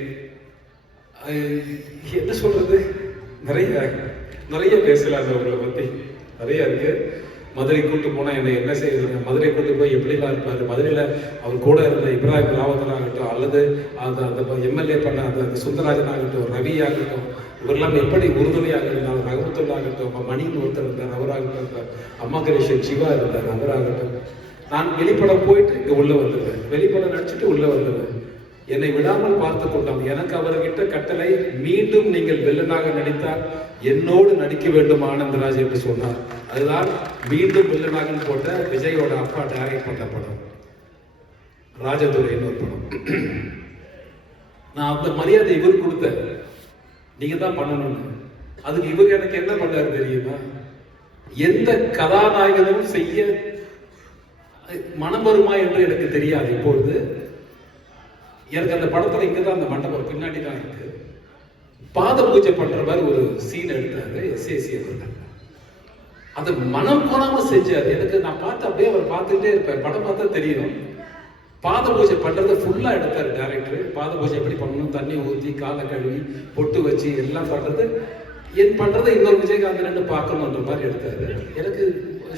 என்ன சொல்றது, நிறைய பேசலாம் அவர்களை பத்தி, நிறைய இருக்கு. மதுரை கூட்டு போனா என்ன செய்யுதுங்க, மதுரை கூட்டு போய் எப்படிலாம் இருப்பாரு, மதுரையில அவர் கூட இருந்த இப்ராஹிம் ராவத்தன் ஆகட்டும், அல்லது அந்த எம்எல்ஏ பண்ண அந்த சுந்தரராஜன் ஆகட்டும், ரவி ஆகட்டும், இவரெல்லாம் எப்படி உறுதுணையாக இருந்தாலும், ரகமத்துல்லா ஆகட்டும், மணின்னு ஒருத்தர் இருந்தார் அவராகட்டும், அம்மா கணேசன் சிவா இருந்தார் அவராகட்டும். நான் வெளிப்படம் போயிட்டு இங்க உள்ள வந்துடுவேன், வெளிப்படம் நடிச்சுட்டு உள்ள வந்துடுவேன். என்னை விடாமல் பார்த்து கொண்டான். எனக்கு அவர்கிட்ட கட்டளை, மீண்டும் நீங்கள் வில்லனாக நடித்தால் என்னோடு நடிக்க வேண்டும் ஆனந்தராஜ் என்று சொன்னார். அதுதான் மீண்டும் வில்லனாக போட்ட விஜயோட அப்பா டைரக்ட் பண்ண படம் ராஜதுரைன்னு ஒரு படம். நான் அந்த மரியாதை இவர் கொடுத்தேன், நீங்க தான் பண்ணணும்னு. அதுக்கு இவர் எனக்கு என்ன பண்ணாரு தெரியுமா, எந்த கதாநாயகனும் செய்ய மனம் வருமா என்று எனக்கு தெரியாது. இப்பொழுது எனக்கு அந்த படத்துல இங்கதான் அந்த மண்டபம் பின்னாடி தான் இருக்கு. பாத பூஜை பண்ற மாதிரி ஒரு சீன் எடுத்தாரு எஸ்ஏசி அவர்கள். அது மனம் போனாம செஞ்சாரு. எனக்கு நான் பார்த்து அப்படியே அவர் பார்த்துட்டே இருப்பேன், படம் பார்த்தா தெரியும். பாத பூஜை பண்றதை ஃபுல்லா எடுத்தாரு டைரக்டர். பாத பூஜை எப்படி பண்ணணும், தண்ணி ஊற்றி காலை கழுவி பொட்டு வச்சு எல்லாம் பண்றது, என் பண்றதை இன்னொரு விஜயகாந்த் ரெண்டு பார்க்கணுன்ற மாதிரி எடுத்தாரு. எனக்கு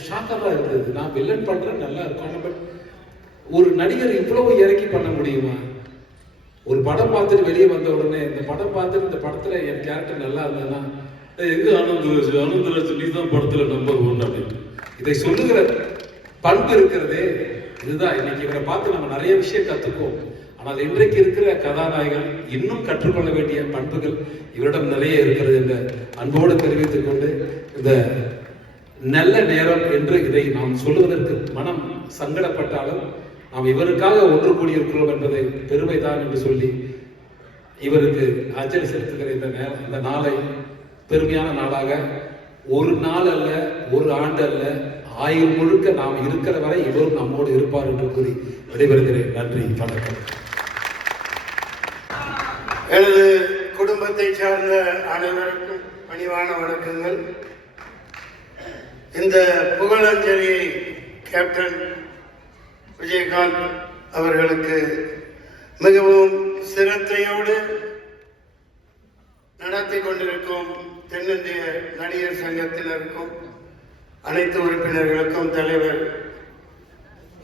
ஷாக்காக தான் இருந்தது. நான் வில்லன் பண்றேன், நல்லா இருக்கும், பட் ஒரு நடிகர் இவ்வளவு இறக்கி பண்ண முடியுமா? ஒரு படம் பார்த்துட்டு வெளியே வந்த உடனே இந்த படம் பார்த்துட்டு இந்த படத்துல என் கேரக்டர் நல்லா இருந்ததுன்னா, எங்க ஆனந்தராஜ் நீ தான் படத்துல நம்பர் 1 அப்படின்னு இதை சொல்லுகிற பண்பு இருக்கிறதே இதுதான். இன்னைக்கு இவரை பார்த்து நம்ம நிறைய விஷயம் கத்துக்குவோம். ஆனால் இன்றைக்கு இருக்கிற கதாநாயகன் இன்னும் கற்றுக்கொள்ள வேண்டிய பண்புகள் இவரிடம் நிறைய இருக்கிறது என்ற அன்போடு தெரிவித்துக் கொண்டு, இந்த நல்ல நேரம் என்று இதை நாம் சொல்லுவதற்கு மனம் சங்கடப்பட்டாலும் நாம் இவருக்காக ஒன்று கூடியிருக்கிறோம் என்பதை பெருமைதான் என்று சொல்லி இவருக்கு அஞ்சலி செலுத்துகிற இந்த நாளை பெருமையான நாளாக ஒரு நாள் அல்ல, ஒரு ஆண்டு அல்ல, ஆயுள் முழுக்க நாம் இருக்கிற வரை இவரும் நம்மோடு இருப்பார் என்று கூறி விடைபெறுகிறேன். நன்றி, வணக்கம். எனது குடும்பத்தை சார்ந்த அனைவருக்கும் பணிவான வணக்கங்கள். இந்த புகழஞ்சலியை கேப்டன் விஜயகாந்த் அவர்களுக்கு மிகவும் சிரத்தையோடு நடத்தி கொண்டிருக்கும் தென்னிந்திய நடிகர் சங்கத்தினருக்கும் அனைத்து உறுப்பினர்களுக்கும் தலைவர்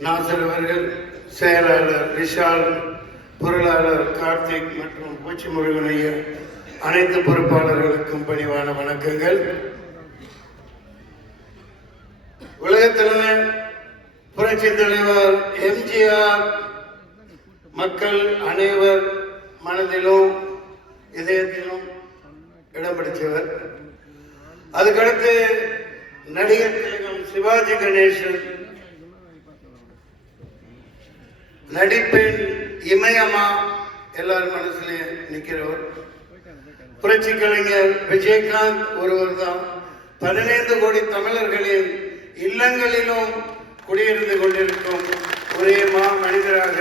நாசர் அவர்கள், செயலாளர் விஷால், பொருளாளர் கார்த்திக் மற்றும் பூச்சி முருகனைய அனைத்து பொறுப்பாளர்களுக்கும் பணிவான வணக்கங்கள். உலகத்தில் புரட்சி தலைவர் எம்ஜிஆர் மக்கள் அனைவர் மனதிலும் இதயத்திலும் இடம் பிடிச்சவர். அதுக்கடுத்து நடிகர் திலகம் சிவாஜி கணேசன் நடிப்பின் இமயமா எல்லாரும் மனசுலயே நிற்கிறவர். புரட்சி கலைஞர் விஜயகாந்த் ஒருவர் தான் 15 கோடி தமிழர்களின் இல்லங்களிலும் குடியிருந்து கொண்டிருக்கும் ஒரே மனிதராக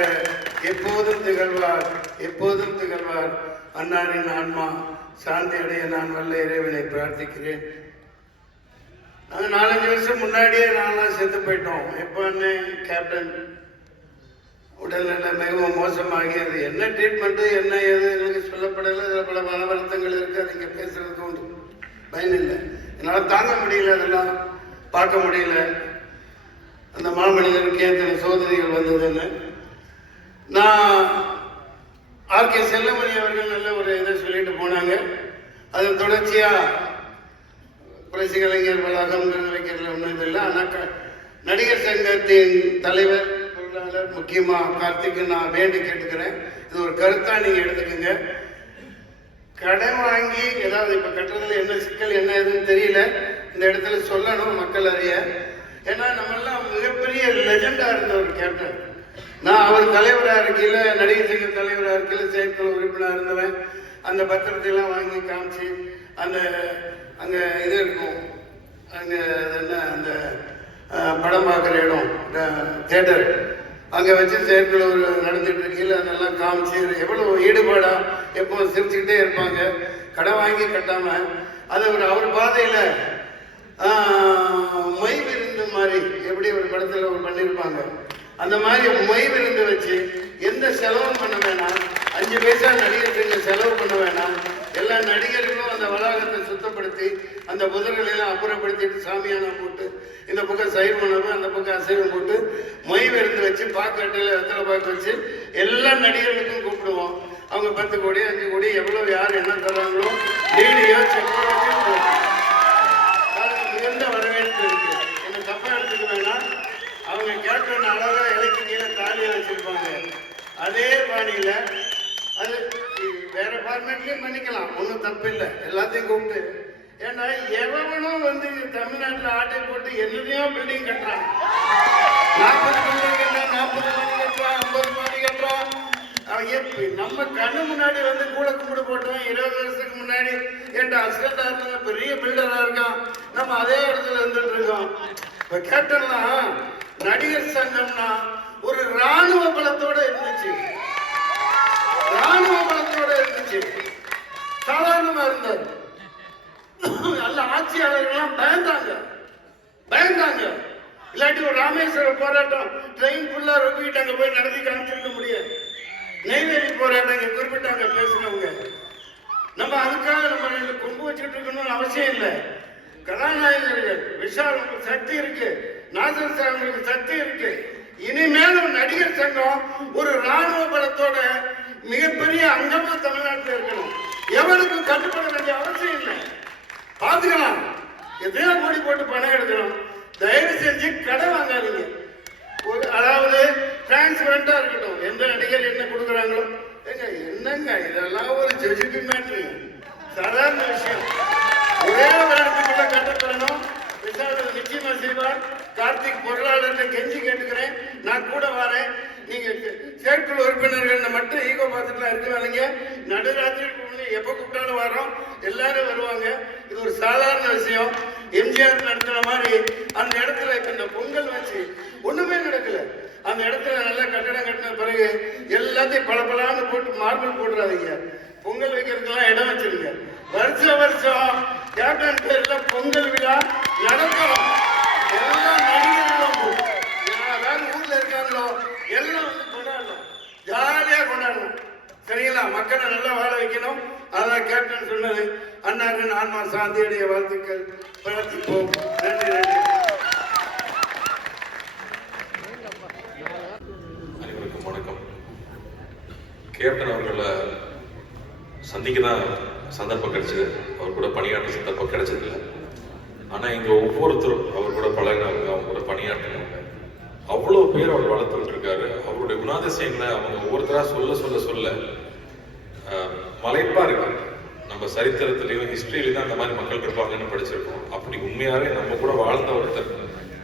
எப்போதும் திகழ்வார், எப்போதும் திகழ்வார். அன்னாரின் ஆன்மா சாந்தி அடைய நான் வல்ல இறைவனை பிரார்த்திக்கிறேன். நாங்கள் 4-5 வருஷம் முன்னாடியே நான்லாம் செத்து போயிட்டோம். எப்போ கேப்டன் உடல்நிலை மிகவும் மோசமாகி அது என்ன ட்ரீட்மெண்ட்டு என்ன ஏது எனக்கு சொல்லப்படலை. இதில் பல மன வருத்தங்கள் இருக்குது. அது இங்கே பேசுறதுக்கு உண்டு பயன் இல்லை. என்னால் தாங்க முடியல, அதெல்லாம் பார்க்க முடியல. அந்த மாமனிதனுக்கு எத்தனை சோதனைகள் வந்ததுன்னு நான் ஆர்கே செல்லமணி அவர்கள் நல்ல ஒரு இதை சொல்லிட்டு போனாங்க. அதன் தொடர்ச்சியாக புரட்சி கலைஞர் வளாகம் வைக்கிறதுல ஒன்றும் இதில்லை. ஆனால் நடிகர் சங்கத்தின் தலைவர் பொருளாளர் முக்கியமாக கார்த்திக்கு நான் வேண்டி கேட்டுக்கிறேன். இது ஒரு கருத்தாக நீங்கள் எடுத்துக்கோங்க. கடன் வாங்கி ஏதாவது இப்போ கட்டுறதுல என்ன சிக்கல் என்ன எதுன்னு தெரியல, இந்த இடத்துல சொல்லணும் மக்கள் அறிய. ஏன்னா நம்மெல்லாம் மிகப்பெரிய லெஜெண்டாக இருந்த ஒரு கேப்டன். நான் அவர் தலைவராக இருக்கையில், நடிகர் சங்க தலைவராக இருக்கையில் செயற்குழு உறுப்பினராக இருந்தவன். அந்த பத்திரத்தையெல்லாம் வாங்கி காமிச்சு அந்த அங்கே இது இருக்கும், அங்கே என்ன அந்த படம் பார்க்குற இடம் தியேட்டர், அங்கே வச்சு செயற்குழு நடந்துட்டு இருக்கையில் அதெல்லாம் காமிச்சு எவ்வளோ ஈடுபாடாக எப்போ சிரிச்சுக்கிட்டே இருப்பாங்க. கடன் வாங்கி கட்டாமல் அதை அவர் பாதையில் மொய் விருந்து மாதிரி எப்படி ஒரு படத்தில் ஒரு பண்ணியிருப்பாங்க. அந்த மாதிரி மொய் விருந்து வச்சு எந்த செலவும் பண்ண வேணாம், 5 பைசா நடிகருக்கு செலவு பண்ண வேணாம். எல்லா நடிகர்களும் அந்த வளாகத்தை சுத்தப்படுத்தி அந்த புதர்களெல்லாம் அப்புறப்படுத்திட்டு சாமியானம் போட்டு இந்த பக்கம் சைவ உணவு அந்த பக்கம் அசைவம் போட்டு மொய் விருந்து வச்சு பாக்கட்டில் வெத்தலை பாக்கு வச்சு எல்லா நடிகர்களுக்கும் கூப்பிடுவோம். அவங்க 10 கோடி 5 கோடி எவ்வளோ யார் என்ன தர்றாங்களோ வீடியோ செக் பண்ணி மிகுந்த வரவேற்பு இருக்கு. என்ன தப்பா எடுத்துக்க வேணாம். அவங்க கேப்டன் அழகா இலைக்கு கீழே தாலியாக வச்சிருப்பாங்க. அதே பாணியில் அது வேற ஃபார்மேட்லேயும் பண்ணிக்கலாம், ஒன்றும் தப்பு இல்லை. எல்லாத்தையும் கூப்பிட்டு, ஏன்னா எவனும் தமிழ்நாட்டில் ஆட்டை போட்டு என்னதையோ பில்டிங் கட்டுறான். 40 பில்டிங் கட்டுறான், 40 மாடி கட்டுறான், 50 மாடி கட்டுறான். நம்ம கண்ணு முன்னாடி கூட கும்பிடு போட்டோம். 20 வருஷத்துக்கு முன்னாடி என்கிட்ட அசிஸ்டண்டா இருந்த பெரிய பில்டரா இருக்கான். நம்ம அதே இடத்துல இருந்துட்டு இருக்கோம். இப்ப கேப்டன்லாம் நடிகர் சங்கம்னா ஒரு ராணுவ பலத்தோட இருந்துச்சு, ராணுவ பலத்தோட இருந்துச்சு. சாதாரணமா இருந்தார். நல்ல ஆட்சியாளர்கள்லாம் பயந்தாங்க. இல்லாட்டி ஒரு ராமேஸ்வர போராட்டம் ட்ரெயின் ஃபுல்லா ரொப்பிட்டு அங்க போய் நடத்தி காமிச்சிருக்க முடியாது. நெய்வேலி போராட்டம் இங்க குறிப்பிட்டாங்க பேசினவங்க. நம்ம அதுக்காக நம்ம 2 கொம்பு வச்சுட்டு இருக்கணும்னு அவசியம் இல்லை. கதாநாயகர்கள் விஷால் சக்தி இருக்கு, நாசர் சாருக்கு சக்தி இருக்கு. இனிமேலும் நடிகர் சங்கம் ஒரு ராணுவ பலத்தோட மிகப்பெரிய அங்கமா தமிழ்நாட்டில் இருக்கணும். எவனுக்கும் கட்டுப்பட வேண்டிய அவசியம் இல்லை. பாத்துக்கலாம், எத்தனையோ கோடி போட்டு பணம் எடுக்கணும். தயவு செஞ்சு கடன் வாங்காதீங்க. அதாவது டிரான்ஸ்பரண்டா இருக்கட்டும். எந்த நடிகர் என்ன கொடுக்குறாங்களோ என்னங்க இதெல்லாம் ஒரு ஜட்ஜி மேட்ரு, சாதாரண விஷயம். ஒரே வருடத்துக்குள்ள கட்டப்படணும். நிச்சயமா செய்வார். கார்த்திக் பொருளாளர்கிட்ட கெஞ்சி கேட்டுக்கிறேன், நான் கூட வரேன். நீங்க செயற்குழு உறுப்பினர்கள் மட்டும் ஈகோ பார்த்துட்டுலாம் இருக்கிறாங்க. நடுராத்திரி எப்போ கூப்பிட்டாலும் வரோம், எல்லாரும் வருவாங்க. இது ஒரு சாதாரண விஷயம். எம்ஜிஆர் நடத்துற மாதிரி அந்த இடத்துல இப்ப இந்த பொங்கல் வச்சு ஒண்ணுமே நடக்கல. அந்த இடத்துல நல்லா கட்டடம் கட்டின பிறகு எல்லாத்தையும் பளபளன்னு போட்டு மார்பிள் போட்டுறாதீங்க. பொங்கல் வைக்கிறதுக்கெல்லாம் இடம் வச்சிருங்க. வருஷம் கேப்டன் பேர்ல பொங்கல் விழா நடக்கும். எல்லா நடிகர்களும் யாராவது ஊர்ல இருக்காங்களோ எல்லாம் வந்து கொண்டாடணும், ஜாலியா கொண்டாடணும். சரிங்களா? மக்களை நல்லா வாழ வைக்கணும். அதான் கேப்டன் சொன்னது. அண்ணாரின் ஆன்மா சாந்தியுடைய வாழ்த்துக்கள். பிரார்த்திப்போம். நன்றி நன்றி. அனைவருக்கும் வணக்கம். கேப்டன் அவர்களை சந்திக்க தான் சந்தர்ப்பம் கிடைச்சது. அவர் கூட பணியாற்ற சந்தர்ப்பம் கிடைச்சதில்லை. ஆனால் இங்கே ஒவ்வொருத்தரும் அவர் கூட பழகினவங்க, அவங்க கூட பணியாற்றினவங்க, அவ்வளோ பேர் அவர் வளர்த்துட்டு இருக்காரு. அவருடைய குணாதிசயங்களை அவங்க ஒவ்வொருத்தராக சொல்ல சொல்ல சொல்ல மலைப்பா இருக்கு. நம்ம சரித்திரத்திலையும் ஹிஸ்டரியிலையும் தான் அந்த மாதிரி மக்கள் இருப்பாங்கன்னு படிச்சிருக்கோம். அப்படி உண்மையாவே நம்ம கூட வாழ்ந்த ஒருத்தர்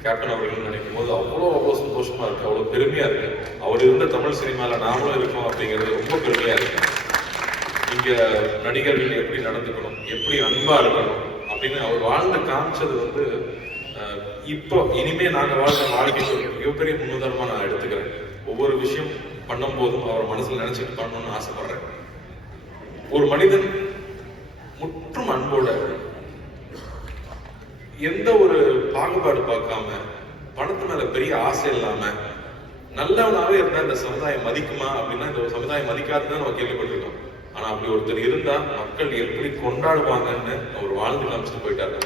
கேப்டன் அவர்கள் நினைக்கும் போது அவ்வளோ சந்தோஷமா இருக்கு, அவ்வளோ பெருமையா இருக்கு. அவர் இருந்த தமிழ் சினிமாவில் நாமளும் இருக்கோம் அப்படிங்கிறது ரொம்ப பெருமையா இருக்கு. இங்க நடிகர்கள் எப்படி நடந்துக்கணும், எப்படி அன்பா இருக்கணும் அப்படின்னு அவர் வாழ்ந்து காமிச்சது வந்து இப்போ இனிமே நாங்கள் வாழ்ந்த வாழ்க்கைக்கு ஒரு மிகப்பெரிய முன்னுதாரணமா நான் எடுத்துக்கிறேன். ஒவ்வொரு விஷயம் பண்ணும் போதும் அவர் மனசுல நினைச்சிட்டு பண்ணணும்னு ஆசைப்படுறேன். ஒரு மனிதன் முற்றும் அன்போட, எந்த ஒரு பாகுபாடு பார்க்காம, பணத்து மேல பெரிய ஆசை இல்லாம நல்லவனாவே இருந்தா இந்த சமுதாயம் மதிக்குமா அப்படின்னா இந்த சமுதாயம் மதிக்காதுதான் நம்ம கேள்விப்பட்டிருக்கோம். ஆனா அப்படி ஒருத்தர் இருந்தா மக்கள் எப்படி கொண்டாடுவாங்கன்னு அவர் வாழ்ந்து காமிச்சிட்டு போயிட்டாரு.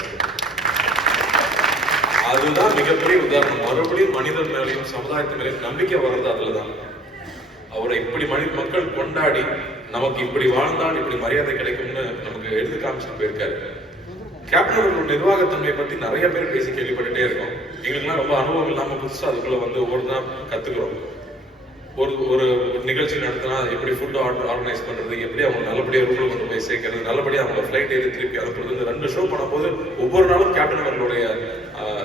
அதுதான் மிகப்பெரிய உதாரணம். மறுபடியும் மனிதர் மேலையும் சமுதாயத்து மேலையும் நம்பிக்கை வர்றது அதுலதான். அவரை இப்படி மக்கள் கொண்டாடி நமக்கு இப்படி வாழ்ந்தால் இப்படி மரியாதை கிடைக்கும்னு நமக்கு எடுத்து காமிச்சிட்டு போயிருக்காரு. கேப்டன் அவர்களோட நிர்வாகத்தன்மையை பத்தி நிறைய பேர் பேசி கேள்விப்பட்டுட்டே இருக்கோம். எங்களுக்குலாம் ரொம்ப அனுபவம் இல்லாம புதுசா அதுக்குள்ள வந்து ஒவ்வொருதான் கத்துக்கிறோம். ஒரு நிகழ்ச்சி நடத்தினா எப்படி ஃபுட் ஆர்கனைஸ் பண்றது, எப்படி அவங்க நல்லபடியாக ரூம்ல கொண்டு போய் சேர்க்கறது, நல்லபடியாக அவங்க ஃபிளைட் ஏறி திருப்பி அனுப்புறது. இந்த 2 ஷோ பண்ணும்போது ஒவ்வொரு நாளும் கேப்டன் அவர்களுடைய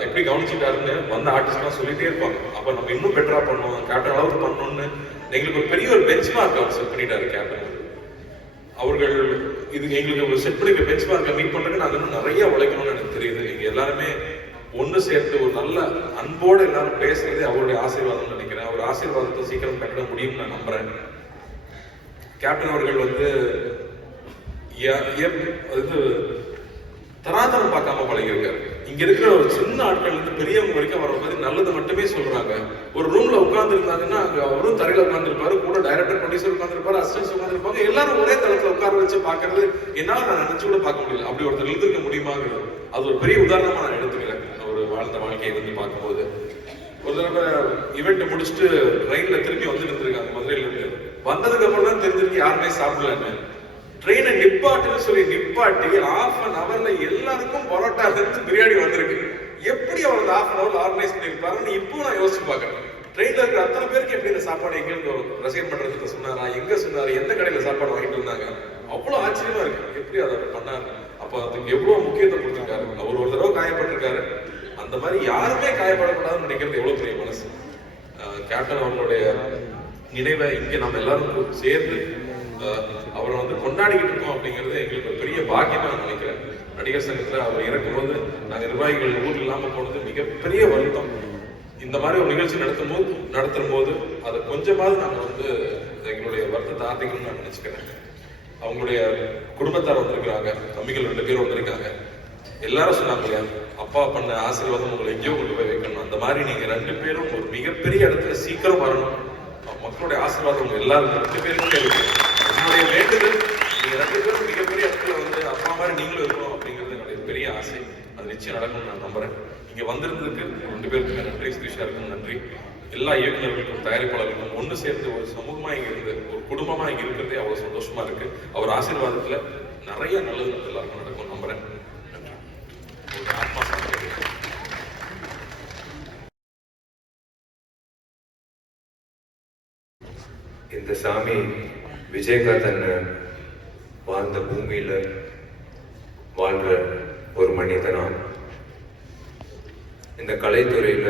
எப்படி கவனிச்சுட்டாருன்னு வந்த ஆர்டிஸ்ட்லாம் சொல்லிட்டே இருப்பாங்க. அப்ப நம்ம இன்னும் பெட்டரா பண்ணணும், கேப்டன் அளவுக்கு பண்ணணும்னு எங்களுக்கு ஒரு பெரிய ஒரு பெஞ்ச் மார்க் அவர் செட் பண்ணிட்டாரு. கேப்டன் அவர்கள் இது எங்களுக்கு ஒரு செட் பண்ணிக்க பெஞ்ச் மார்க்கை மீட் பண்றதுக்கு நாங்கள் இன்னும் நிறைய உழைக்கணும்னு எனக்கு தெரியுது. இங்க எல்லாருமே ஒன்று சேர்த்து ஒரு நல்ல அன்போடு எல்லாரும் பேசுறதே அவருடைய ஆசீர்வாதம் நினைக்கிறேன். அவர் ஆசீர்வாதத்தை சீக்கிரம் கட்டிட முடியும்னு நான் நம்புறேன். கேப்டன் அவர்கள் வந்து தராதரம் பார்க்காம பழகிருக்காரு. இங்க இருக்கிற ஒரு சின்ன ஆட்கள் இருந்து பெரியவங்க வரைக்கும் வர மாதிரி நல்லது மட்டுமே சொல்றாங்க. ஒரு ரூம்ல உட்கார்ந்து இருந்தாங்கன்னா அங்க அவரும் தரையில உட்கார்ந்துருப்பாரு, கூட டைரக்டர் ப்ரொடியூசர் உட்கார்ந்துருப்பாரு, அசிஸ்டன்ஸ் உட்கார்ந்துருப்பாங்க. எல்லாரும் ஒரே தளத்துல உட்கார வச்சு பாக்குறது என்னால நான் நினைச்சு கூட பார்க்க முடியல. அப்படி ஒருத்தர் எழுதிருக்க முடியுமாங்கிறது அது ஒரு பெரிய உதாரணமா நான் எடுத்துக்கிறேன். ஒரு வாழ்ந்த வாழ்க்கையை வந்து பார்க்கும்போது ஒரு தடவை ஈவெண்ட் முடிச்சுட்டு ட்ரெயின்ல திரும்பி வந்துட்டு இருந்திருக்காங்க. மதுரையில இருந்து வந்ததுக்கு அப்புறம் தான் தெரிஞ்சிருக்கு யாருமே சாப்பிடலன்னு. ட்ரெயினை நிப்பாட்டுன்னு சொல்லி நிப்பாட்டி 1/2 hourல எல்லாருக்கும் பரோட்டா இருந்து பிரியாணி வந்திருக்கு. எப்படி அவர் 1/2 hourல ஆர்கனைஸ் பண்ணிருப்பாருன்னு இப்போ நான் யோசிச்சு பாக்குறேன். ட்ரெயின்ல இருக்கிற அத்தனை பேருக்கு எப்படி இந்த சாப்பாடு எங்க இருந்து ரசிகர் பண்றதுக்கு சொன்னாரா, எங்க சொன்னாரு, எந்த கடையில சாப்பாடு வாங்கிட்டு இருந்தாங்க, அவ்வளவு ஆச்சரியமா இருக்கு எப்படி அதை பண்ணாரு. அப்ப அதுக்கு எவ்வளவு முக்கியத்துவம் கொடுத்திருக்காரு. அவர் ஒரு தடவை காயப்பட்டிருக்காரு. அந்த மாதிரி யாருமே காயப்படக்கூடாதுன்னு நினைக்கிறது எவ்வளவு பெரிய மனசு. கேப்டன் அவர்களுடைய நினைவை இங்க நம்ம எல்லாரும் சேர்ந்து அவரை வந்து கொண்டாடிக்கிட்டு இருக்கோம் அப்படிங்கிறது எங்களுக்கு ஒரு பெரிய பாக்கியமா நான் நினைக்கிறேன். நடிகர் சங்கத்துல அவர் இறக்கும்போது நாங்கள் நிர்வாகிகள் ஊர் இல்லாம போனது மிகப்பெரிய வருத்தம். இந்த மாதிரி ஒரு நிகழ்ச்சி நடத்தும் போது அதை கொஞ்சமாவது நாங்கள் வந்து எங்களுடைய வருத்தத்தை ஆத்திக்கணும்னு நான் நினைச்சுக்கிறேன். அவங்களுடைய குடும்பத்தார் வந்திருக்கிறாங்க, தம்பிகள் 2 பேர் வந்திருக்காங்க. எல்லாரும் சொன்னாங்க அப்பா பண்ண ஆசீர்வாதம் உங்களை எங்கேயோ கொண்டு போய் வைக்கணும். அந்த மாதிரி நீங்க 2 பேரும் ஒரு மிகப்பெரிய இடத்துல சீக்கிரம் வரணும். மக்களுடைய ஆசீர்வாதம் உங்க எல்லாரும் 2 பேருக்கும் இருக்கு. என்னுடைய வேண்டுதல் நீங்க 2 பேரும் மிகப்பெரிய இடத்துல வந்து அப்பா மாதிரி நீங்களும் இருக்கணும் அப்படிங்கிறது என்னுடைய பெரிய ஆசை. அது நிச்சயம் நடக்கும்னு நான் நம்புறேன். இங்க வந்திருந்ததுக்கு 2 பேருக்கு நன்றி, ஸ்ரீஷா இருக்கும் நன்றி. எல்லா இயக்குநர்களுக்கும் தயாரிப்பாளர்களுக்கும் ஒன்று சேர்ந்து ஒரு சமூகமா இங்க இருந்து ஒரு குடும்பமா இங்க இருக்கிறதே அவ்வளவு சந்தோஷமா இருக்கு. அவர் ஆசீர்வாதத்துல நிறைய நல்லது எல்லாருக்கும் நடக்கும் நம்புறேன். இந்த சாமி விஜயகாந்த் அண்ணன் வாழ்ந்த பூமியில வாழ்ற ஒரு மனிதனா, இந்த கலைத்துறையில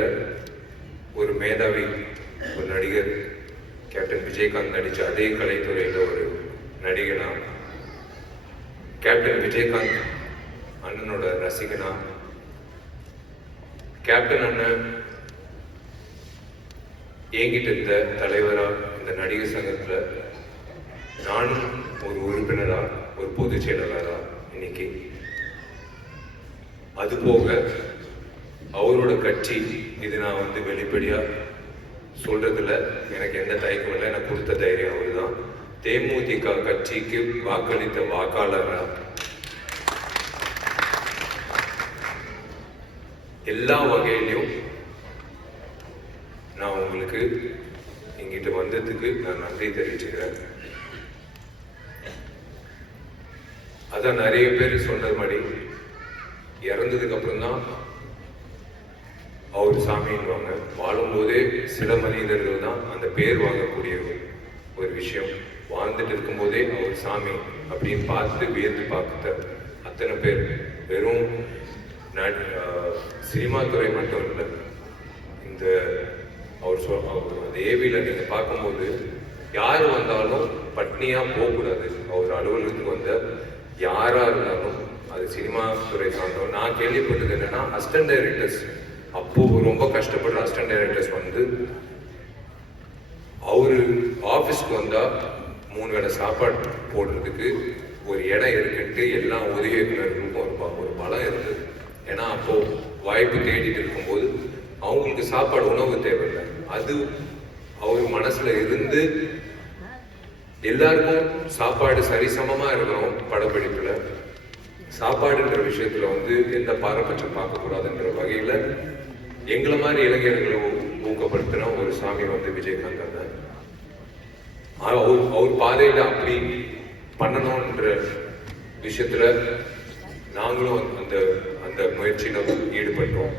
ஒரு மேதாவி, ஒரு நடிகர், கேப்டன் விஜயகாந்த் நடித்த அதே கலைத்துறையில் ஒரு நடிகனா, கேப்டன் விஜயகாந்த் அண்ணனோட ரசிகனா, கேப்டன் அண்ணன் ஏங்கிட்டு இருந்த தலைவரா இந்த நடிகர் சங்கத்துல நானும் ஒரு உறுப்பினரா, ஒரு பொதுச் செயலாளரா இன்னைக்கு. அது போக அவரோட கட்சி, இது நான் வந்து வெளிப்படையா சொல்றதுல எனக்கு எந்த தயக்கம் இல்லை. எனக்கு கொடுத்த தைரியம் அவருதான். தேமுதிக கட்சிக்கு வாக்களித்த வாக்காளரா எல்லா வகையிலையும் நான் உங்களுக்கு இங்கிட்ட வந்ததுக்கு நான் நன்றி தெரிவிச்சுக்கிறேன். அதான் நிறைய பேர் சொன்னது மாதிரி இறந்ததுக்கு அப்புறம் தான் அவர் சாமின்னுவாங்க. வாழும்போதே சில மனிதர்கள் தான் அந்த பேர் வாங்கக்கூடிய ஒரு விஷயம். வாழ்ந்துட்டு இருக்கும்போதே அவர் சாமி அப்படின்னு பார்த்து வியந்து பார்த்த அத்தனை பேர் வெறும் சினிமா துறை மட்டும் இல்லை. இந்த அவர் அந்த ஏவியில் நீங்கள் பார்க்கும்போது யார் வந்தாலும் பட்னியாக போகக்கூடாது. அவர் அலுவலகத்துக்கு வந்த யாராக இருந்தாலும் அது சினிமா துறை சார்ந்தவர். நான் கேள்விப்பட்டது என்னன்னா, அசிஸ்டன்ட் டைரக்டர்ஸ் அப்போது ரொம்ப கஷ்டப்படுற அசிஸ்டன்ட் டைரக்டர்ஸ் வந்து அவரு ஆஃபீஸ்க்கு வந்தால் 3 வேளை சாப்பாடு போடுறதுக்கு ஒரு இடம் இருக்குன்ட்டு எல்லா உதவி இயக்குநர்களுக்கும் ஒரு பலம் இருந்தது. ஏன்னா அப்போது வாய்ப்பு தேடிட்டு இருக்கும்போது அவங்களுக்கு சாப்பாடு, உணவு தேவையில்லை. அது அவர் மனசுல இருந்து எல்லாருக்கும் சாப்பாடு சரிசமமா இருக்கணும். படப்பிடிப்புல சாப்பாடுன்ற விஷயத்துல வந்து எந்த பாரபட்சம் பார்க்கக்கூடாதுன்ற வகையில எங்களை மாதிரி இளைஞர்களை ஊக்கப்படுத்தின ஒரு சாமி வந்து விஜயகாந்த் தான். அவர் பாதையில அப்படி பண்ணணும்ன்ற விஷயத்துல நாங்களும் அந்த அந்த முயற்சியில ஈடுபட்டோம்.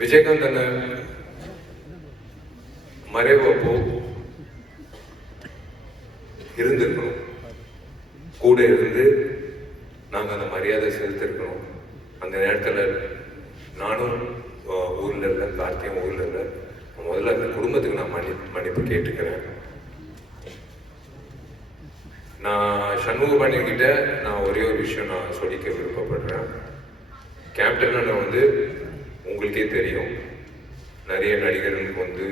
விஜயகாந்த் அண்ணன் மறைவப்போ இருந்திருக்கணும், கூட இருந்து நாங்கள் அந்த மரியாதை செலுத்திருக்கணும். அந்த நேரத்தில் நானும் ஊரில் இல்லை, கார்த்தியும் ஊரில் இல்லை. முதல்ல அந்த குடும்பத்துக்கு நான் மன்னிப்பு கேட்டுக்கிறேன். நான் சண்முகபாண்டியன்கிட்ட நான் ஒரே ஒரு விஷயம் நான் சொல்லிக்க விருப்பப்படுறேன். கேப்டன் அண்ணன் வந்து உங்களுக்கே தெரியும், நிறைய நடிகர்களுக்கு வந்து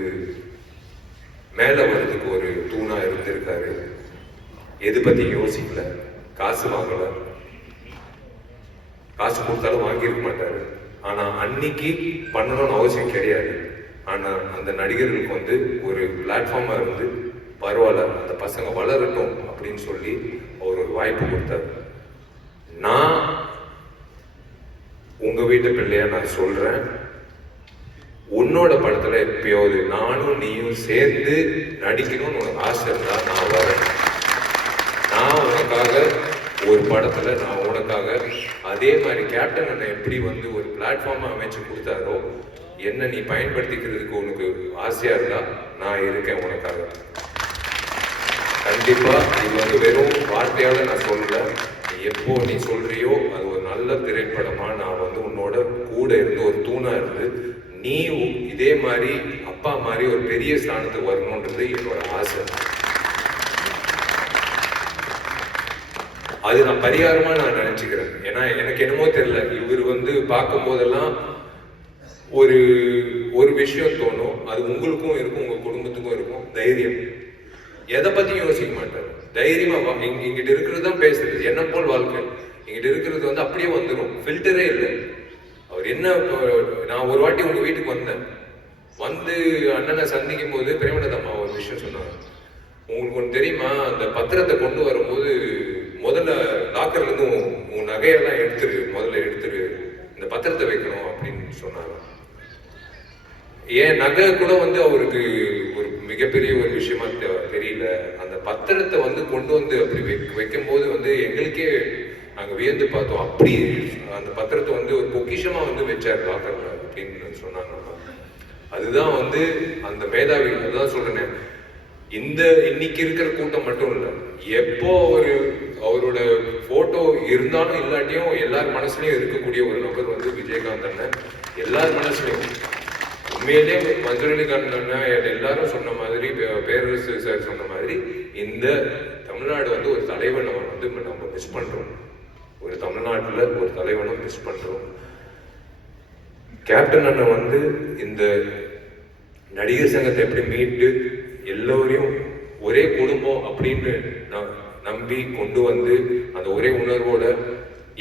மேலே வர்றதுக்கு ஒரு தூணா இருந்திருக்காரு. எது பத்தி யோசிக்கல, காசு வாங்கல, காசு கொடுத்தாலும் வாங்கியிருக்க மாட்டாரு. ஆனா அன்னைக்கு பண்ணணும்னு அவசியம் கிடையாது. ஆனா அந்த நடிகர்களுக்கு வந்து ஒரு பிளாட்ஃபார்மா இருந்து பரவாயில்ல, அந்த பசங்க வளரட்டும் அப்படின்னு சொல்லி அவர் ஒரு வாய்ப்பு கொடுத்தாரு. நான் உங்க வீட்டு பிள்ளையா நான் சொல்றேன், உன்னோட படத்துல எப்பயாவது நானும் நீயும் சேர்ந்து நடிக்கணும்னு உனக்கு ஆசை இருந்தா நான் வரேன். நான் உனக்காக ஒரு படத்துல நான் உனக்காக அதே மாதிரி கேப்டன் அண்ணன் எப்படி வந்து ஒரு பிளாட்ஃபார்மா அமைச்சு கொடுத்தாரோ, என்ன நீ பயன்படுத்திக்கிறதுக்கு உனக்கு ஆசையா இருந்தா நான் இருக்கேன் உனக்காக. கண்டிப்பா இது வந்து வெறும் வார்த்தையால நான் சொல்லல. எப்போ நீ சொல்றியோ அது ஒரு நல்ல திரைப்படமா நான் வந்து உன்னோட கூட இருந்து ஒரு தூணா இருந்து நீ இதே மாதிரி அப்பா மாதிரி ஒரு பெரிய ஸ்தானத்துக்கு வரணும்ன்றது என்னோட ஆசை. அது நான் பரிகாரமா நான் நினைச்சுக்கிறேன். ஏன்னா எனக்கு என்னமோ தெரியல, இவர் வந்து பார்க்கும் போதெல்லாம் ஒரு ஒரு விஷயம் தோணும். அது உங்களுக்கும் இருக்கும், உங்க குடும்பத்துக்கும் இருக்கும். தைரியம், எதை பத்தியும் யோசிக்க மாட்டார். தைரியமா இங்கிட்ட இருக்கிறது தான் பேசுறது. என்ன போல் வாழ்க்கை இங்கிட்ட இருக்கிறது வந்து அப்படியே வந்துடும், ஃபில்டரே இல்லை. அவர் என்ன, நான் ஒரு வாட்டி உங்க வீட்டுக்கு வந்தேன், வந்து அண்ணனை சந்திக்கும் போது பிரேமலதா அம்மா ஒரு விஷயம் சொன்னாங்க. உங்களுக்கு ஒன்று தெரியுமா, அந்த பத்திரத்தை கொண்டு வரும்போது முதல்ல லாக்கர்ல இருந்து உன் நகையெல்லாம் முதல்ல எடுத்துரு, இந்த பத்திரத்தை வைக்கணும் அப்படின்னு சொன்னாங்க. ஏன் நகை கூட வந்து அவருக்கு ஒரு மிகப்பெரிய ஒரு விஷயமா தெரியல. அந்த பத்திரத்தை வந்து கொண்டு வந்து அப்படி வைக்கும் போது வந்து எங்களுக்கே நாங்க வியந்து பார்த்தோம். அப்படி அந்த பத்திரத்தை வந்து ஒரு பொக்கிஷமா வந்து வச்சார் லாக்கர்ல அப்படின்னு சொன்னாங்க. அதுதான் வந்து அந்த மேதாவி. அதுதான் சொல்றேன், இன்னைக்கு இருக்கிற கூட்டம் மட்டும் இல்லை, எப்போ அவரோட போட்டோ இருந்தாலும் இல்லாட்டியும் எல்லார் மனசுலயும் இருக்கக்கூடிய ஒரு நபர் வந்து விஜயகாந்த் அண்ணன். எல்லார் மனசுலயும் உண்மையிலேயே மதுரலிகாரன் எல்லாரும் சொன்ன மாதிரி, பேரரசு சார் சொன்ன மாதிரி, இந்த தமிழ்நாடு வந்து ஒரு தலைவனை வந்து நம்ம மிஸ் பண்றோம். ஒரு தமிழ்நாட்டில் ஒரு தலைவனை மிஸ் பண்றோம். கேப்டன் அண்ணன் வந்து இந்த நடிகர் சங்கத்தை எப்படி மீட்டு எல்லோரையும் ஒரே குடும்பம் அப்படின்னு நம்பி கொண்டு வந்து அந்த ஒரே உணர்வோட,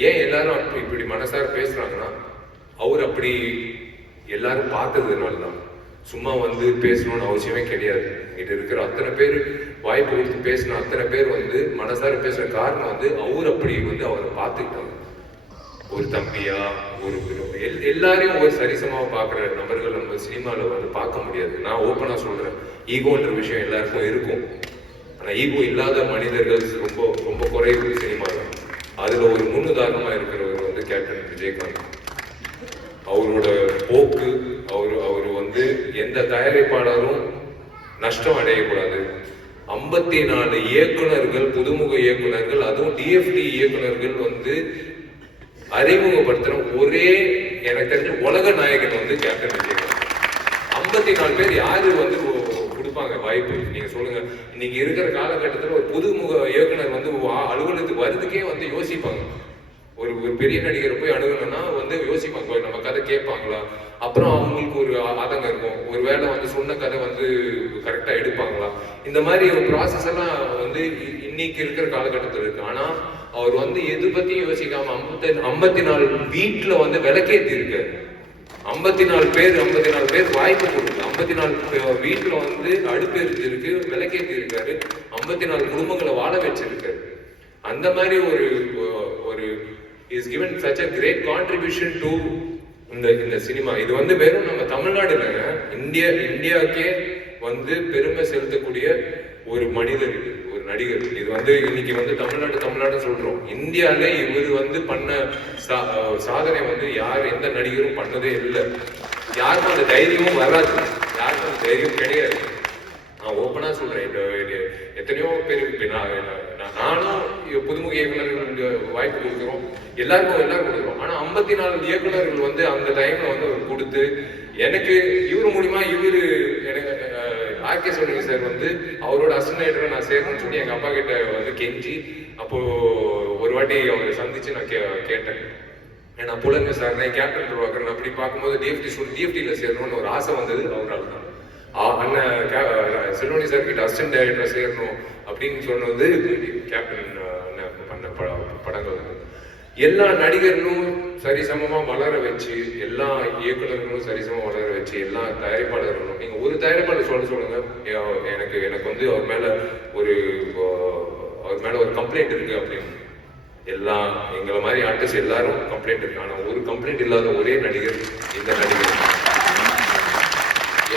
ஏன் எல்லாரும் இப்படி மனசார பேசுறாங்கன்னா, அவர் அப்படி எல்லாரும் பார்த்ததுனால தான். சும்மா வந்து பேசணும்னு அவசியமே கிடையாது. இங்க இருக்கிற அத்தனை பேர் வாய்ப்பு கொடுத்து பேசின அத்தனை பேர் வந்து மனசார பேசுற காரணம் வந்து அவர் அப்படி வந்து அவரை பார்த்துக்கிட்டாங்க. ஒரு தம்பியா, ஒரு எல்லாரையும் ஒரு சரிசமாக பார்க்குற நபர்கள் நம்ம சினிமாவில் வந்து பார்க்க முடியாது. நான் ஓப்பனாக சொல்றேன், ஈகோன்ற விஷயம் எல்லாருக்கும் இருக்கும். ஆனால் ஈகோ இல்லாத மனிதர்கள் ரொம்ப ரொம்ப குறைவு சினிமாவில். அதில் ஒரு முன்னுதாரணமாக இருக்கிறவர் வந்து கேப்டன் விஜயகாந்த். அவரோட போக்கு, அவர் வந்து எந்த தயாரிப்பாளரும் நஷ்டம் அடையக்கூடாது. 54 இயக்குனர்கள், புதுமுக இயக்குனர்கள், அதுவும் டிஎஃப்டி இயக்குனர்கள் வந்து அறிமுகப்படுத்துற ஒரே எனக்கு தெரிஞ்ச உலக நாயகன் வந்து கேப்டன் விஜயகாந்த். 54 பேர் யாரு வந்து கொடுப்பாங்க வாய்ப்பு? நீங்க சொல்லுங்க. இன்னைக்கு இருக்கிற காலகட்டத்தில் ஒரு புதுமுக இயக்குனர் வந்து அலுவலகத்துக்கு வர்றதுக்கே வந்து யோசிப்பாங்க. ஒரு பெரிய நடிகரை போய் அணுகணும்னா வந்து யோசிப்பாங்க, நம்ம கதை கேட்பாங்களா, அப்புறம் அவங்களுக்கு ஒரு ஆதங்கம் இருக்கும், ஒரு வேளை வந்து சொன்ன கதை வந்து கரெக்டா எடுப்பாங்களா, இந்த மாதிரி ஒரு ப்ராசஸ் எல்லாம் வந்து இன்னைக்கு இருக்கிற காலகட்டத்தில் இருக்கு. ஆனா அவர் வந்து எது பத்தியும் யோசிக்காம 54 வீட்டுல வந்து விளக்கேத்தி இருக்காரு. 54 பேர் வாய்ப்பு கொடுக்கு. 54 வீட்டுல வந்து அடுப்பு இருக்கு, விளக்கேத்தி இருக்காரு. 54 குடும்பங்களை வாழ வச்சிருக்காரு. அந்த மாதிரி ஒரு is given such a great contribution to இந்த சினிமா. இது வந்து வெறும் நம்ம தமிழ்நாடு இல்லைங்க, இந்தியாவுக்கே வந்து பெருமை செலுத்தக்கூடிய ஒரு மனிதர், ஒரு நடிகர். இது வந்து இன்னைக்கு வந்து தமிழ்நாடு சொல்றோம். இந்தியாவிலே இவர் வந்து பண்ண சாதனை வந்து எந்த நடிகரும் பண்ணதே இல்லை. யாருக்கும் அந்த தைரியமும் வராது, யாருக்கும் அந்த தைரியம் கிடையாது. நான் ஓப்பனா சொல்றேன். எத்தனையோ பேர் நானும் புதுமுக இயக்குநர்கள் வாய்ப்பு கொடுக்குறோம், எல்லாரும் கொடுக்குறோம். ஆனா 54 இயக்குநர்கள் வந்து அந்த டைம்ல வந்து அவர் கொடுத்து, எனக்கு இவரு மூலியமா எனக்கு ஆர்கே சோனிங்க சார் வந்து அவரோட அசிஸ்டன்ட் நான் சேரணும்னு சொல்லி எங்க அப்பா கிட்ட வந்து கெஞ்சி, அப்போ ஒரு வாட்டி அவரை சந்திச்சு நான் கேட்டேன், நான் புலங்க சார், நான் கேப்டன் உருவாக்குறேன். அப்படி பார்க்கும்போது டிஎஃப்டியில் சேரணும்னு ஒரு ஆசை வந்தது அவரால் தான். அண்ணன் செல்வனி சார் கிட்ட அசிஸ்டன்ட் டைரக்டர் சேரணும் அப்படின்னு சொன்னது கேப்டன் பண்ண படங்கள். எல்லா நடிகர்களும் சரிசமமா வளர வச்சு, எல்லா இயக்குநர்களும் சரிசமமா வளர வச்சு, எல்லா தயாரிப்பாளர்களும், நீங்க ஒரு தயாரிப்பாளர் சொல்லுங்க, எனக்கு வந்து அவர் மேல ஒரு கம்ப்ளைண்ட் இருக்கு அப்படின்னு. எங்களை மாதிரி ஆர்டிஸ்ட் எல்லாரும் கம்ப்ளைண்ட் இருக்கு. ஆனா ஒரு கம்ப்ளைண்ட் இல்லாத ஒரே நடிகர் இந்த நடிகர்.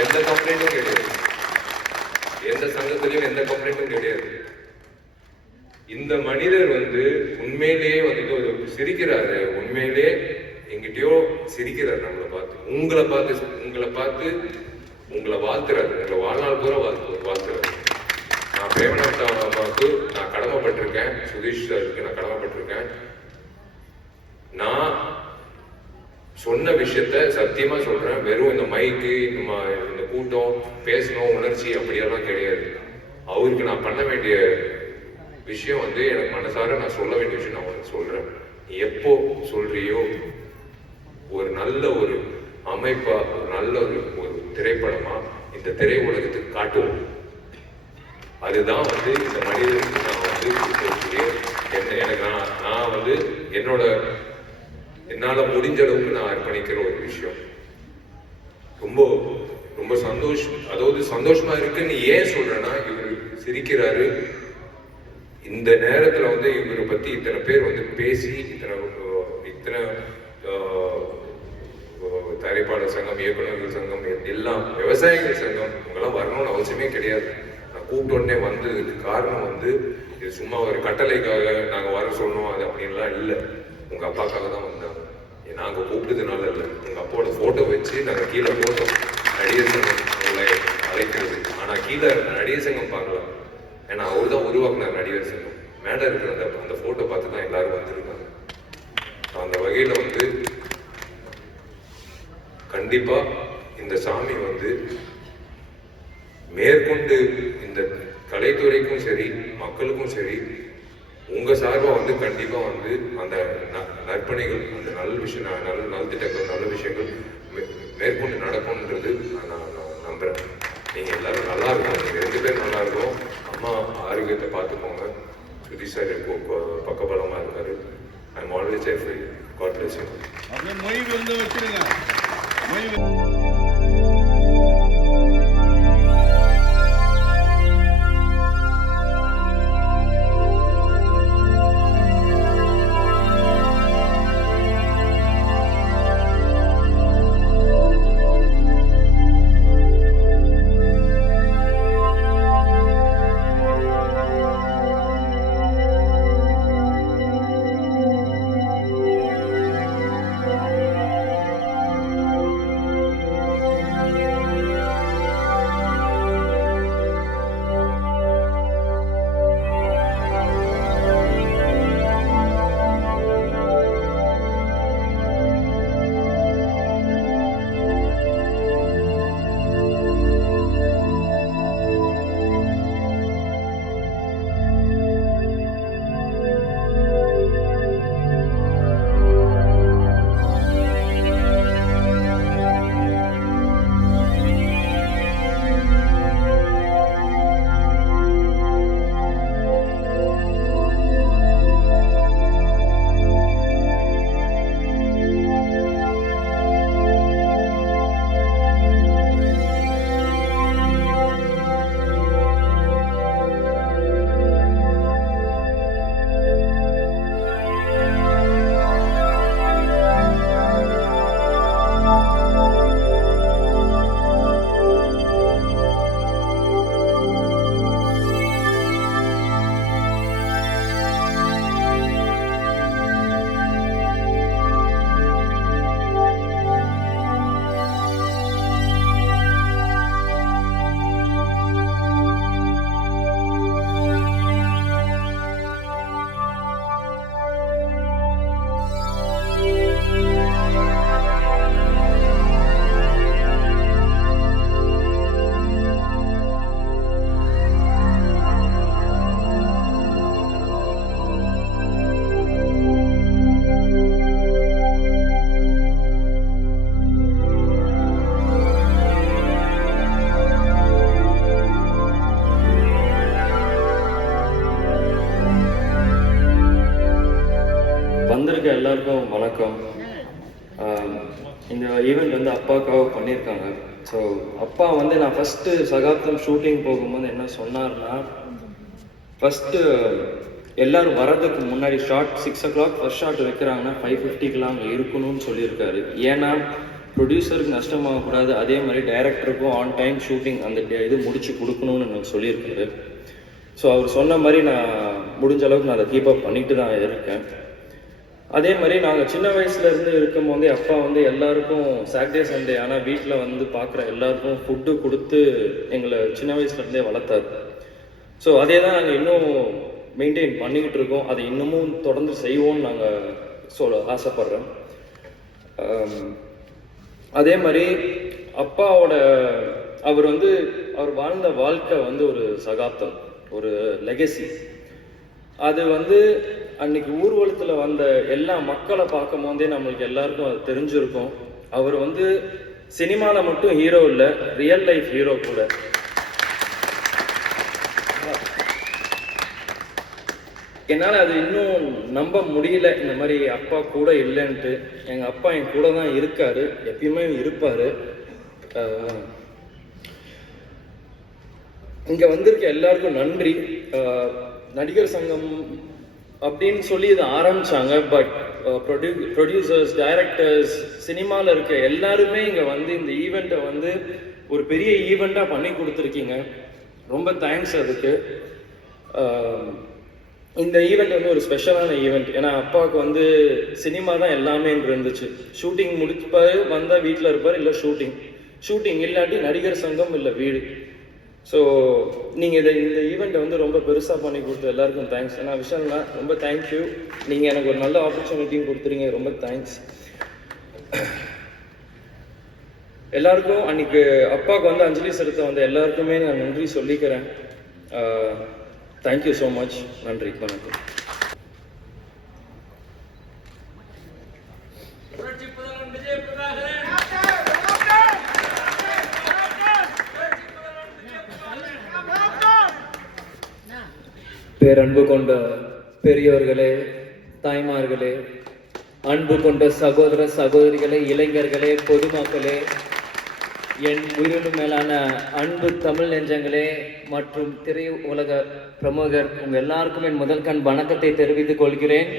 எந்த கம்ப்ளைண்ட்டும் கிடையாது, எந்த சங்கத்திலையும் எந்த கம்ப்ளைண்ட்டும் கிடையாது. இந்த மனிதர் வந்து உண்மையிலேயே வந்துட்டு ஒரு சிரிக்கிறாரு, உண்மையிலேயே எங்கிட்டயோ சிரிக்கிறாரு. உங்களை பார்த்து உங்களை வாழ்த்துறாரு, உங்களை வாழ்நாள் பூரா வாழ்த்துறாரு. நான் பிரேமநாத் அம்மாவுக்கு நான் கடமைப்பட்டிருக்கேன், சுதீஷ் சாருக்கு நான் கடமைப்பட்டிருக்கேன். நான் சொன்ன விஷயத்த சத்தியமா சொல்றேன். வெறும் இந்த மைக்கு, இந்த கூட்டம், பேசணும், உணர்ச்சி அப்படியெல்லாம் கிடையாது. அவருக்கு நான் பண்ண வேண்டிய விஷயம் வந்து எனக்கு மனசார நான் சொல்ல வேண்டிய விஷயம் நான் உனக்கு சொல்றேன். நீ எப்போ சொல்றியோ ஒரு நல்ல ஒரு அமைப்பா, ஒரு நல்ல ஒரு திரைப்படமா இந்த திரை உலகத்துக்கு காட்டுவோம். அதுதான் வந்து இந்த மனிதனுக்கு நான் வந்து எனக்கு நான் வந்து என்னால முடிஞ்ச அளவுக்கு நான் அர்ப்பணிக்கிற ஒரு விஷயம். ரொம்ப ரொம்ப சந்தோஷமா இருக்குன்னு ஏன் சொல்றேன்னா, இவர் சிரிக்கிறாரு. இந்த நேரத்துல வந்து இவரை பத்தி இத்தனை பேர் வந்து பேசி, இத்தனை தயாரிப்பாளர் சங்கம், இயக்குநர்கள் சங்கம், எல்லாம் விவசாயிகள் சங்கம், இவங்கெல்லாம் வரணும்னு அவசியமே கிடையாது. நான் கூப்பிட்ட உடனே வந்ததுக்கு காரணம் வந்து இது சும்மா ஒரு கட்டளைக்காக நாங்க வர சொன்னோம் அது அப்படின்லாம் இல்லை. உங்க அப்பாக்காக தான் வந்தாங்க. நாங்க கூப்பிட்டதுனால இல்லை, உங்க அப்பாவோட போட்டோ வச்சு நாங்க கீழே போட்டோம் நடிகர் சங்கம் உங்களை அழைக்கிறது. ஆனா கீழே நடிகர் சங்கம் பார்க்கலாம், ஏன்னா அவர் தான் உருவாக்குனார் நடிகர் சங்கம். மேலே இருக்கிற அந்த போட்டோ பார்த்து தான் எல்லாரும் வந்திருக்காங்க. அந்த வகையில வந்து கண்டிப்பா இந்த சாமி வந்து மேற்கொண்டு இந்த கலைத்துறைக்கும் சரி மக்களுக்கும் சரி உங்கள் சார்பாக வந்து கண்டிப்பாக வந்து அந்த நற்பணிகள், அந்த நல்ல விஷயம், நலத்திட்டங்கள், நல்ல விஷயங்கள் மேற்கொண்டு நடக்கும்ன்றது நான் நம்புகிறேன். நீங்கள் எல்லாரும் நல்லா இருக்கும், நீங்கள் 2 பேரும் நல்லா இருக்கும். அம்மா ஆரோக்கியத்தை பார்த்துக்கோங்க. சுதீஷ் சார் பக்கபலமாக இருக்காரு. I am always safe. God bless you. அப்படியே மொய் வந்து வச்சிருங்க. வந்திருக்க எல்லாருக்கும் வணக்கம். இந்த ஈவெண்ட் வந்து அப்பாவுக்காக பண்ணியிருக்காங்க. ஸோ அப்பா வந்து நான் ஃபஸ்ட்டு சகாப்தம் ஷூட்டிங் போகும்போது என்ன சொன்னார்னா, ஃபஸ்ட்டு எல்லோரும் வரதுக்கு முன்னாடி ஷார்ட் 6 o'clock ஃபஸ்ட் ஷாட் வைக்கிறாங்கன்னா 5:50 அங்கே இருக்கணும்னு சொல்லியிருக்காரு. ஏன்னா ப்ரொடியூசருக்கு நஷ்டமாகக்கூடாது, அதே மாதிரி டைரக்டருக்கும் ஆன் டைம் ஷூட்டிங் அந்த இது முடிச்சு கொடுக்கணும்னு எனக்கு சொல்லியிருக்காரு. ஸோ அவர் சொன்ன மாதிரி நான் முடிஞ்ச அளவுக்கு நான் அதை கீப் அப் பண்ணிட்டு தான் இருக்கேன். அதே மாதிரி நாங்கள் சின்ன வயசுலேருந்து இருக்கும்போதே அப்பா வந்து எல்லாருக்கும் சாட்டர்டே சண்டே ஆனால் வீட்டில் வந்து பார்க்குற எல்லாருக்கும் ஃபுட்டு கொடுத்து எங்களை சின்ன வயசுலேருந்தே வளர்த்தாரு. ஸோ அதே தான் நாங்கள் இன்னும் மெயின்டைன் பண்ணிக்கிட்டு இருக்கோம். அதை இன்னமும் தொடர்ந்து செய்வோம்னு நாங்கள் ஆசைப்பட்றேன். அதே மாதிரி அவர் வாழ்ந்த வாழ்க்கை வந்து ஒரு சகாப்தம், ஒரு லெகசி. அது வந்து அன்னைக்கு ஊர்வலத்தில் வந்த எல்லா மக்களை பார்க்கும் போதே நம்மளுக்கு எல்லாருக்கும் அது தெரிஞ்சிருக்கும். அவர் வந்து சினிமாவில் மட்டும் ஹீரோ இல்லை, ரியல் லைஃப் ஹீரோ கூட. என்னால் அது இன்னும் நம்ப முடியல, இந்த மாதிரி அப்பா கூட இல்லைன்ட்டு. எங்கள் அப்பா என் கூட தான் இருக்காரு, எப்பயுமே இருப்பார். இங்கே வந்திருக்க எல்லாருக்கும் நன்றி. நடிகர் சங்கம் அப்படின்னு சொல்லி இதை ஆரம்பித்தாங்க. பட் ப்ரொடியூசர்ஸ், டைரக்டர்ஸ், சினிமாவில் இருக்க எல்லாருமே இங்கே வந்து இந்த ஈவெண்ட்டை வந்து ஒரு பெரிய ஈவெண்ட்டாக பண்ணி கொடுத்துருக்கீங்க. ரொம்ப தேங்க்ஸ் அதுக்கு. இந்த ஈவெண்ட் வந்து ஒரு ஸ்பெஷலான ஈவெண்ட். ஏன்னா அப்பாவுக்கு வந்து சினிமா தான் எல்லாமே இருந்துச்சு. ஷூட்டிங் முடிப்பார், வந்தால் வீட்டில் இருப்பார், இல்லை ஷூட்டிங் இல்லாட்டி நடிகர் சங்கம் இல்லை வீடு. ஸோ நீங்கள் இந்த ஈவெண்ட்டை வந்து ரொம்ப பெருசாக பண்ணி கொடுத்து எல்லாருக்கும் தேங்க்ஸ். ஏன்னா விஷயம்னா ரொம்ப தேங்க்யூ. நீங்கள் எனக்கு ஒரு நல்ல ஆப்பர்ச்சுனிட்டியும் கொடுத்துறீங்க, ரொம்ப தேங்க்ஸ். எல்லாருக்கும் அன்றைக்கி அப்பாவுக்கு வந்து அஞ்சலி செலுத்த வந்த எல்லாருக்குமே நான் நன்றி சொல்லிக்கிறேன். Thank you so much. நன்றி, வணக்கம். பேரன்பு கொண்ட பெரியவர்களே, தாய்மார்களே, அன்பு கொண்ட சகோதர சகோதரிகளே, இளைஞர்களே, பொதுமக்களே, என் உயிரினும் மேலான அன்பு தமிழ் நெஞ்சங்களே மற்றும் திரை உலக பிரமுகர் உங்கள் எல்லாருக்கும் என் முதல் கண் வணக்கத்தை தெரிவித்துக் கொள்கிறேன்.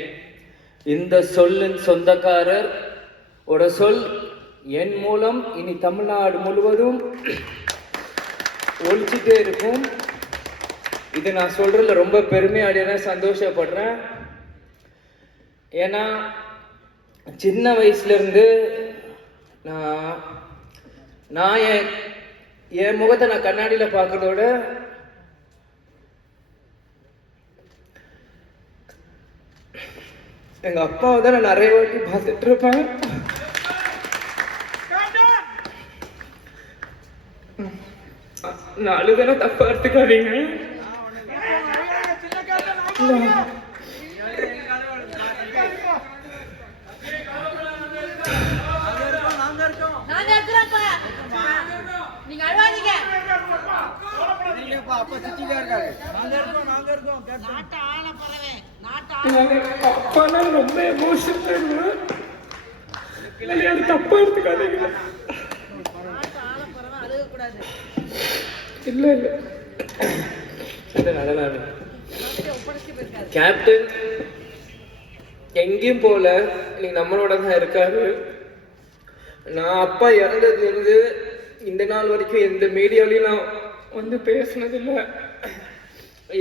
இந்த சொல்லின் சொந்தக்காரர் ஒரு சொல் என் மூலம் இனி தமிழ்நாடு முழுவதும் ஒழிச்சிட்டே இருக்கும். இது நான் சொல்றதுல ரொம்ப பெருமையாக சந்தோஷப்படுறேன். ஏன்னா சின்ன வயசுலேருந்து நான் என் முகத்தை நான் கண்ணாடியில் பார்க்கறதோட எங்கள் அப்பாவை தான் நான் நிறைய வாட்டி பார்த்துட்டு இருப்பேன். நான் அழுதானே தப்பா எடுத்துக்காதீங்க. அப்பா ரொம்ப எமோஷனல். தப்பா எடுத்துக்காதீங்க. இல்ல இல்ல அதனால கேப்டன் எங்கேயும் போல இன்னைக்கு நம்மளோட தான் இருக்காரு. நான் அப்பா இறந்ததுலேருந்து இந்த நாள் வரைக்கும் எந்த மீடியாலையும் நான் வந்து பேசினதில்லை.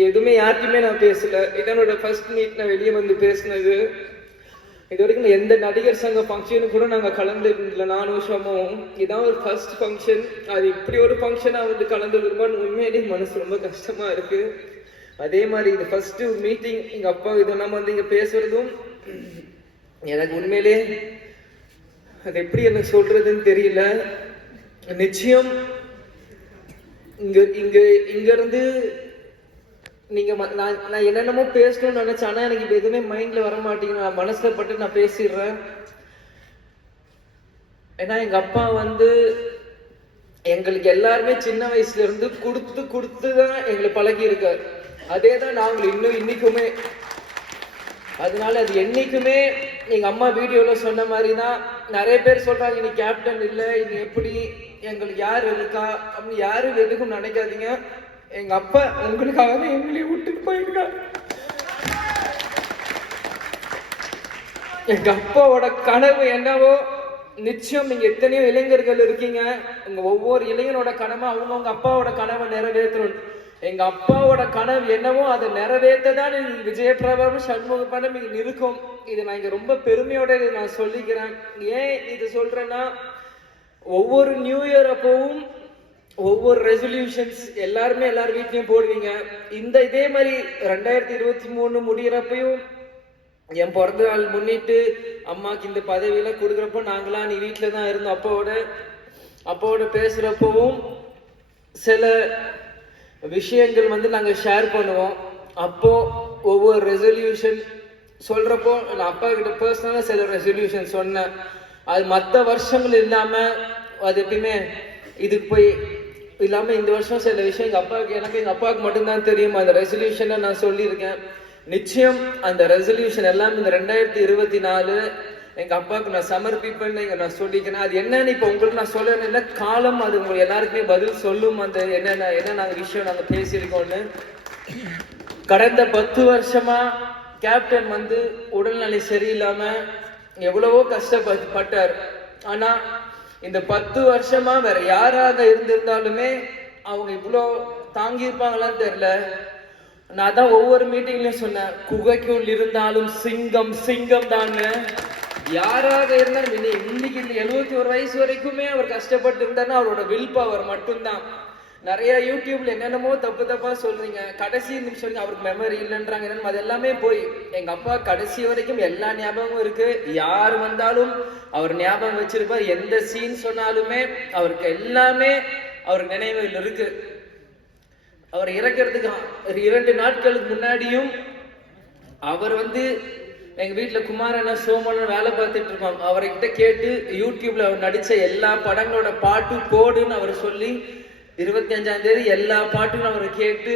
எதுவுமே யார்கிட்டையுமே நான் பேசலை. என்னோட ஃபர்ஸ்ட் மீட் நான் வெளியே வந்து பேசினது. இது வரைக்கும் எந்த நடிகர் சங்க ஃபங்க்ஷனுக்கு கூட நாங்கள் கலந்துருந்தில்ல. 4 வருஷமும் இதான் ஒரு ஃபர்ஸ்ட் ஃபங்க்ஷன். அது இப்படி ஒரு ஃபங்க்ஷனாக வந்து கலந்துருக்குமான்னு உண்மையிலேயே மனசு ரொம்ப கஷ்டமாக இருக்குது. அதே மாதிரி இது ஃபர்ஸ்ட் மீட்டிங் எங்கள் அப்பா இதெல்லாம் வந்து இங்கே பேசுறதும் எனக்கு உண்மையிலே அது எப்படி எனக்கு சொல்றதுன்னு தெரியல. நிச்சயம் இங்கிருந்து நீங்க நான் என்னென்னமோ பேசணும்னு நினைச்சேன். ஆனா எனக்கு இப்போ எதுவுமே மைண்ட்ல வர மாட்டேங்குது. நான் மனசுல பட்டு நான் பேசிடுறேன். ஏன்னா எங்க அப்பா வந்து எங்களுக்கு எல்லாருமே சின்ன வயசுல இருந்து கொடுத்து தான் எங்களை பழகி இருக்காரு. அதே தான் நாங்கள் இன்னைக்குமே. அதனால அது என்னைக்குமே எங்க அம்மா வீடியோல சொன்ன மாதிரி தான். நிறைய பேர் சொல்றாங்க நீ கேப்டன் இல்லை, இனி எப்படி எங்களுக்கு யார் இருக்கா அப்படின்னு. யாரும் எதுக்கும் நினைக்காதீங்க. எங்க அப்பா உங்களுக்காக தான் எங்களையும் விட்டுட்டு போயிருக்காரு. எங்க அப்பாவோட கனவு என்னவோ நிச்சயம் நீங்க எத்தனையோ இளைஞர்கள் இருக்கீங்க. உங்க ஒவ்வொரு இளைஞனோட கனவு அவங்கவுங்க அப்பாவோட கனவை நிறைவேற்றணும். எங்க அப்பாவோட கனவு என்னவோ அதை நிறைவேற்றதான் விஜயபிரபாவும் சண்முகப்பனும் இங்க இருக்கும். இது நான் இங்க ரொம்ப பெருமையோட நான் சொல்லிக்கிறேன். ஏன் இது சொல்றேன்னா, ஒவ்வொரு நியூ இயர் அப்பவும் ஒவ்வொரு ரெசல்யூஷன்ஸ் எல்லாருமே எல்லார் வீட்லையும் போடுவீங்க. இதே மாதிரி 2023 முடிகிறப்பையும் என் பிறந்த நாள் முன்னிட்டு அம்மாக்கு இந்த பதவியில கொடுக்குறப்போ நாங்களாம் நீ வீட்டில் தான் இருந்தோம். அப்பாவோட பேசுகிறப்பவும் சில விஷயங்கள் வந்து நாங்கள் ஷேர் பண்ணுவோம். அப்போது ஒவ்வொரு ரெசல்யூஷன் சொல்கிறப்போ நான் அப்பா கிட்ட பர்சனலாக சில ரெசல்யூஷன் சொன்னேன். அது மற்ற வருஷங்கள் இல்லாமல் அது எப்பயுமே இதுக்கு போய் இல்லாமல் இந்த வருஷம் சில விஷயம் எனக்கு எங்கள் அப்பாவுக்கு மட்டும்தான் தெரியும். அந்த ரெசல்யூஷனை நான் சொல்லியிருக்கேன். நிச்சயம் அந்த ரெசல்யூஷன் எல்லாம் இந்த 2024 எங்கள் அப்பாவுக்கு நான் சமர்ப்பிப்பேன்னு நான் சொல்லிக்கிறேன். அது என்னன்னு இப்போ உங்களுக்கு நான் சொல்லணும்னா காலம் அது உங்களுக்கு எல்லாருக்குமே பதில் சொல்லும். அந்த என்ன நாங்கள் விஷயம் நாங்கள் பேசியிருக்கோன்னு. கடந்த 10 வருஷமா கேப்டன் வந்து உடல்நிலை சரியில்லாமல் எவ்வளவோ கஷ்டப்பட்டார். ஆனால் இந்த 10 வருஷமா வேற யாராக இருந்திருந்தாலுமே அவங்க இவ்வளோ தாங்கியிருப்பாங்களான்னு தெரியல. நான் தான் ஒவ்வொரு மீட்டிங்லயும் சொன்னேன், குகைக்குள் இருந்தாலும் சிங்கம் சிங்கம் தாங்க. யாராக இருந்தாலும் இன்னைக்கு இந்த 71 வயசு வரைக்குமே அவர் கஷ்டப்பட்டு இருந்தாருன்னா அவரோட வில் பவர் மட்டும்தான். நிறைய யூடியூப்ல என்னென்னமோ தப்பு தப்பா சொல்றீங்க, கடைசி நிமிஷம் அவருக்கு மெமரி இல்லைன்றாங்க. என்னன்னு அது எல்லாமே போய் எங்க அப்பா கடைசி வரைக்கும் எல்லா ஞாபகமும் இருக்கு. யார் வந்தாலும் அவர் ஞாபகம் வச்சிருப்பார். எந்த சீன் சொன்னாலுமே அவருக்கு எல்லாமே அவர் நினைவுகள் இருக்கு. அவர் இறக்கிறதுக்கு 2 நாட்களுக்கு முன்னாடியும் அவர் எங்க வீட்டுல குமாரண்ணா சோமன் வேலை பார்த்துட்டு இருப்பாங்க. அவர்கிட்ட கேட்டு யூடியூப்ல அவர் நடிச்ச எல்லா படங்களோட பாட்டு போடுன்னு அவர் சொல்லி 25ஆம் தேதி எல்லா பாட்டுகளும் அவர் கேட்டு,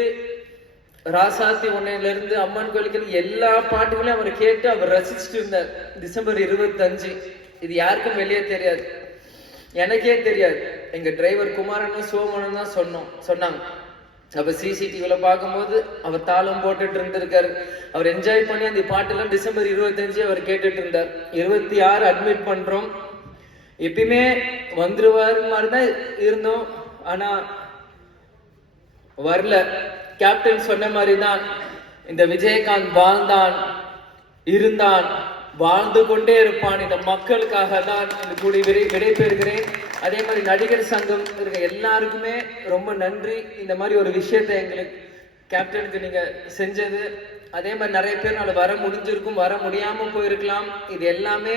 ராசாத்தி ஒன்னையில இருந்து அம்மன் கோயிலுக்கு எல்லா பாட்டுகளையும் அவர் கேட்டு அவர் ரசிச்சுட்டு இருந்தார். டிசம்பர் 25 இது யாருக்கும் வெளியே தெரியாது, எனக்கே தெரியாது. எங்க டிரைவர் குமாரண்ணா சோமன் தான் சொன்னாங்க. அப்ப சிசிடிவில பார்க்கும்போது அவர் தாளம் போட்டுட்டு இருந்திருக்காரு. அவர் என்ஜாய் பண்ணி அந்த பாட்டெல்லாம் டிசம்பர் 25 அவர் கேட்டுட்டு இருந்தார். 26 அட்மிட் பண்றோம். எப்பயுமே வந்துருவாரு மாதிரிதான் இருந்தோம், ஆனா வரல. கேப்டன் சொன்ன மாதிரிதான் இந்த விஜயகாந்த் வாழ்ந்தான், இருந்தான், வாழ்ந்து கொண்டே இருப்பான். இந்த மக்களுக்காக தான் இந்த கூடி விடைபெறுகிறேன். அதே மாதிரி நடிகர் சங்கம் இருக்க எல்லாருக்குமே ரொம்ப நன்றி. இந்த மாதிரி ஒரு விஷயத்தை எங்களுக்கு கேப்டனுக்கு நீங்க செஞ்சது. அதே மாதிரி நிறைய பேர் நாள் வர முடிஞ்சிருக்கும், வர முடியாம போயிருக்கலாம். இது எல்லாமே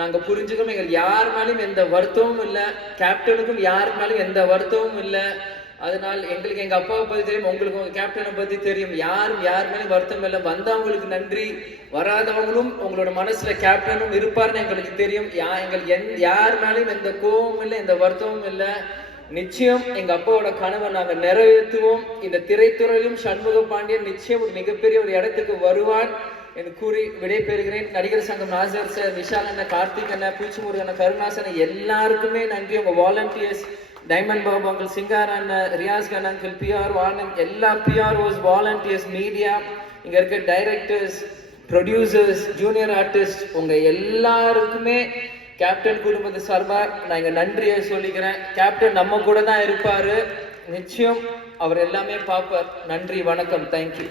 நாங்க புரிஞ்சுக்கணும். எங்களுக்கு யார் மேலும் எந்த வருத்தமும் இல்லை, கேப்டனுக்கும் யார் மேலும் எந்த வருத்தமும் இல்லை. அதனால் எங்களுக்கு எங்க அப்பாவை பத்தி தெரியும், உங்களுக்கு உங்க கேப்டனை பத்தி தெரியும். யார் மேலும் வருத்தம் இல்லை. வந்தவங்களுக்கு நன்றி, வராதவங்களும் உங்களோட மனசுல கேப்டனும் இருப்பார்னு எங்களுக்கு தெரியும். எங்களுக்கு யார் மேலும் எந்த கோபமும் இல்லை, எந்த வருத்தமும் இல்லை. நிச்சயம் எங்க அப்பாவோட கனவை நாங்க நிறைவேற்றுவோம். இந்த திரைத்துறையிலும் சண்முக பாண்டியன் நிச்சயம் ஒரு மிகப்பெரிய ஒரு இடத்துக்கு வருவான் என்று கூறி விடைபெறுகிறேன். நடிகர் சங்கம் நாசர் சார், விஷால் அண்ணா, கார்த்திக் அண்ணா, பூச்சிமுருகன், கருணாசன் எல்லாருக்குமே நன்றி. உங்க volunteers diamond Babu uncle, Singar அண்ணன், ரியாஸ் கன் அங்கிள், பிஆர் ஆனந்த், எல்லா பிஆர்ஓஸ், வாலண்டியர்ஸ், மீடியா, இங்க இருக்க டைரக்டர்ஸ், ப்ரொடியூசர்ஸ், ஜூனியர் ஆர்டிஸ்ட், உங்க எல்லாருக்குமே கேப்டன் குடும்பத்து சார்பா நான் இங்க நன்றியை சொல்லிக்கிறேன். கேப்டன் நம்ம கூட தான் இருப்பாரு, நிச்சயம் அவர் எல்லாமே பார்ப்பார். நன்றி, வணக்கம், தேங்க்யூ.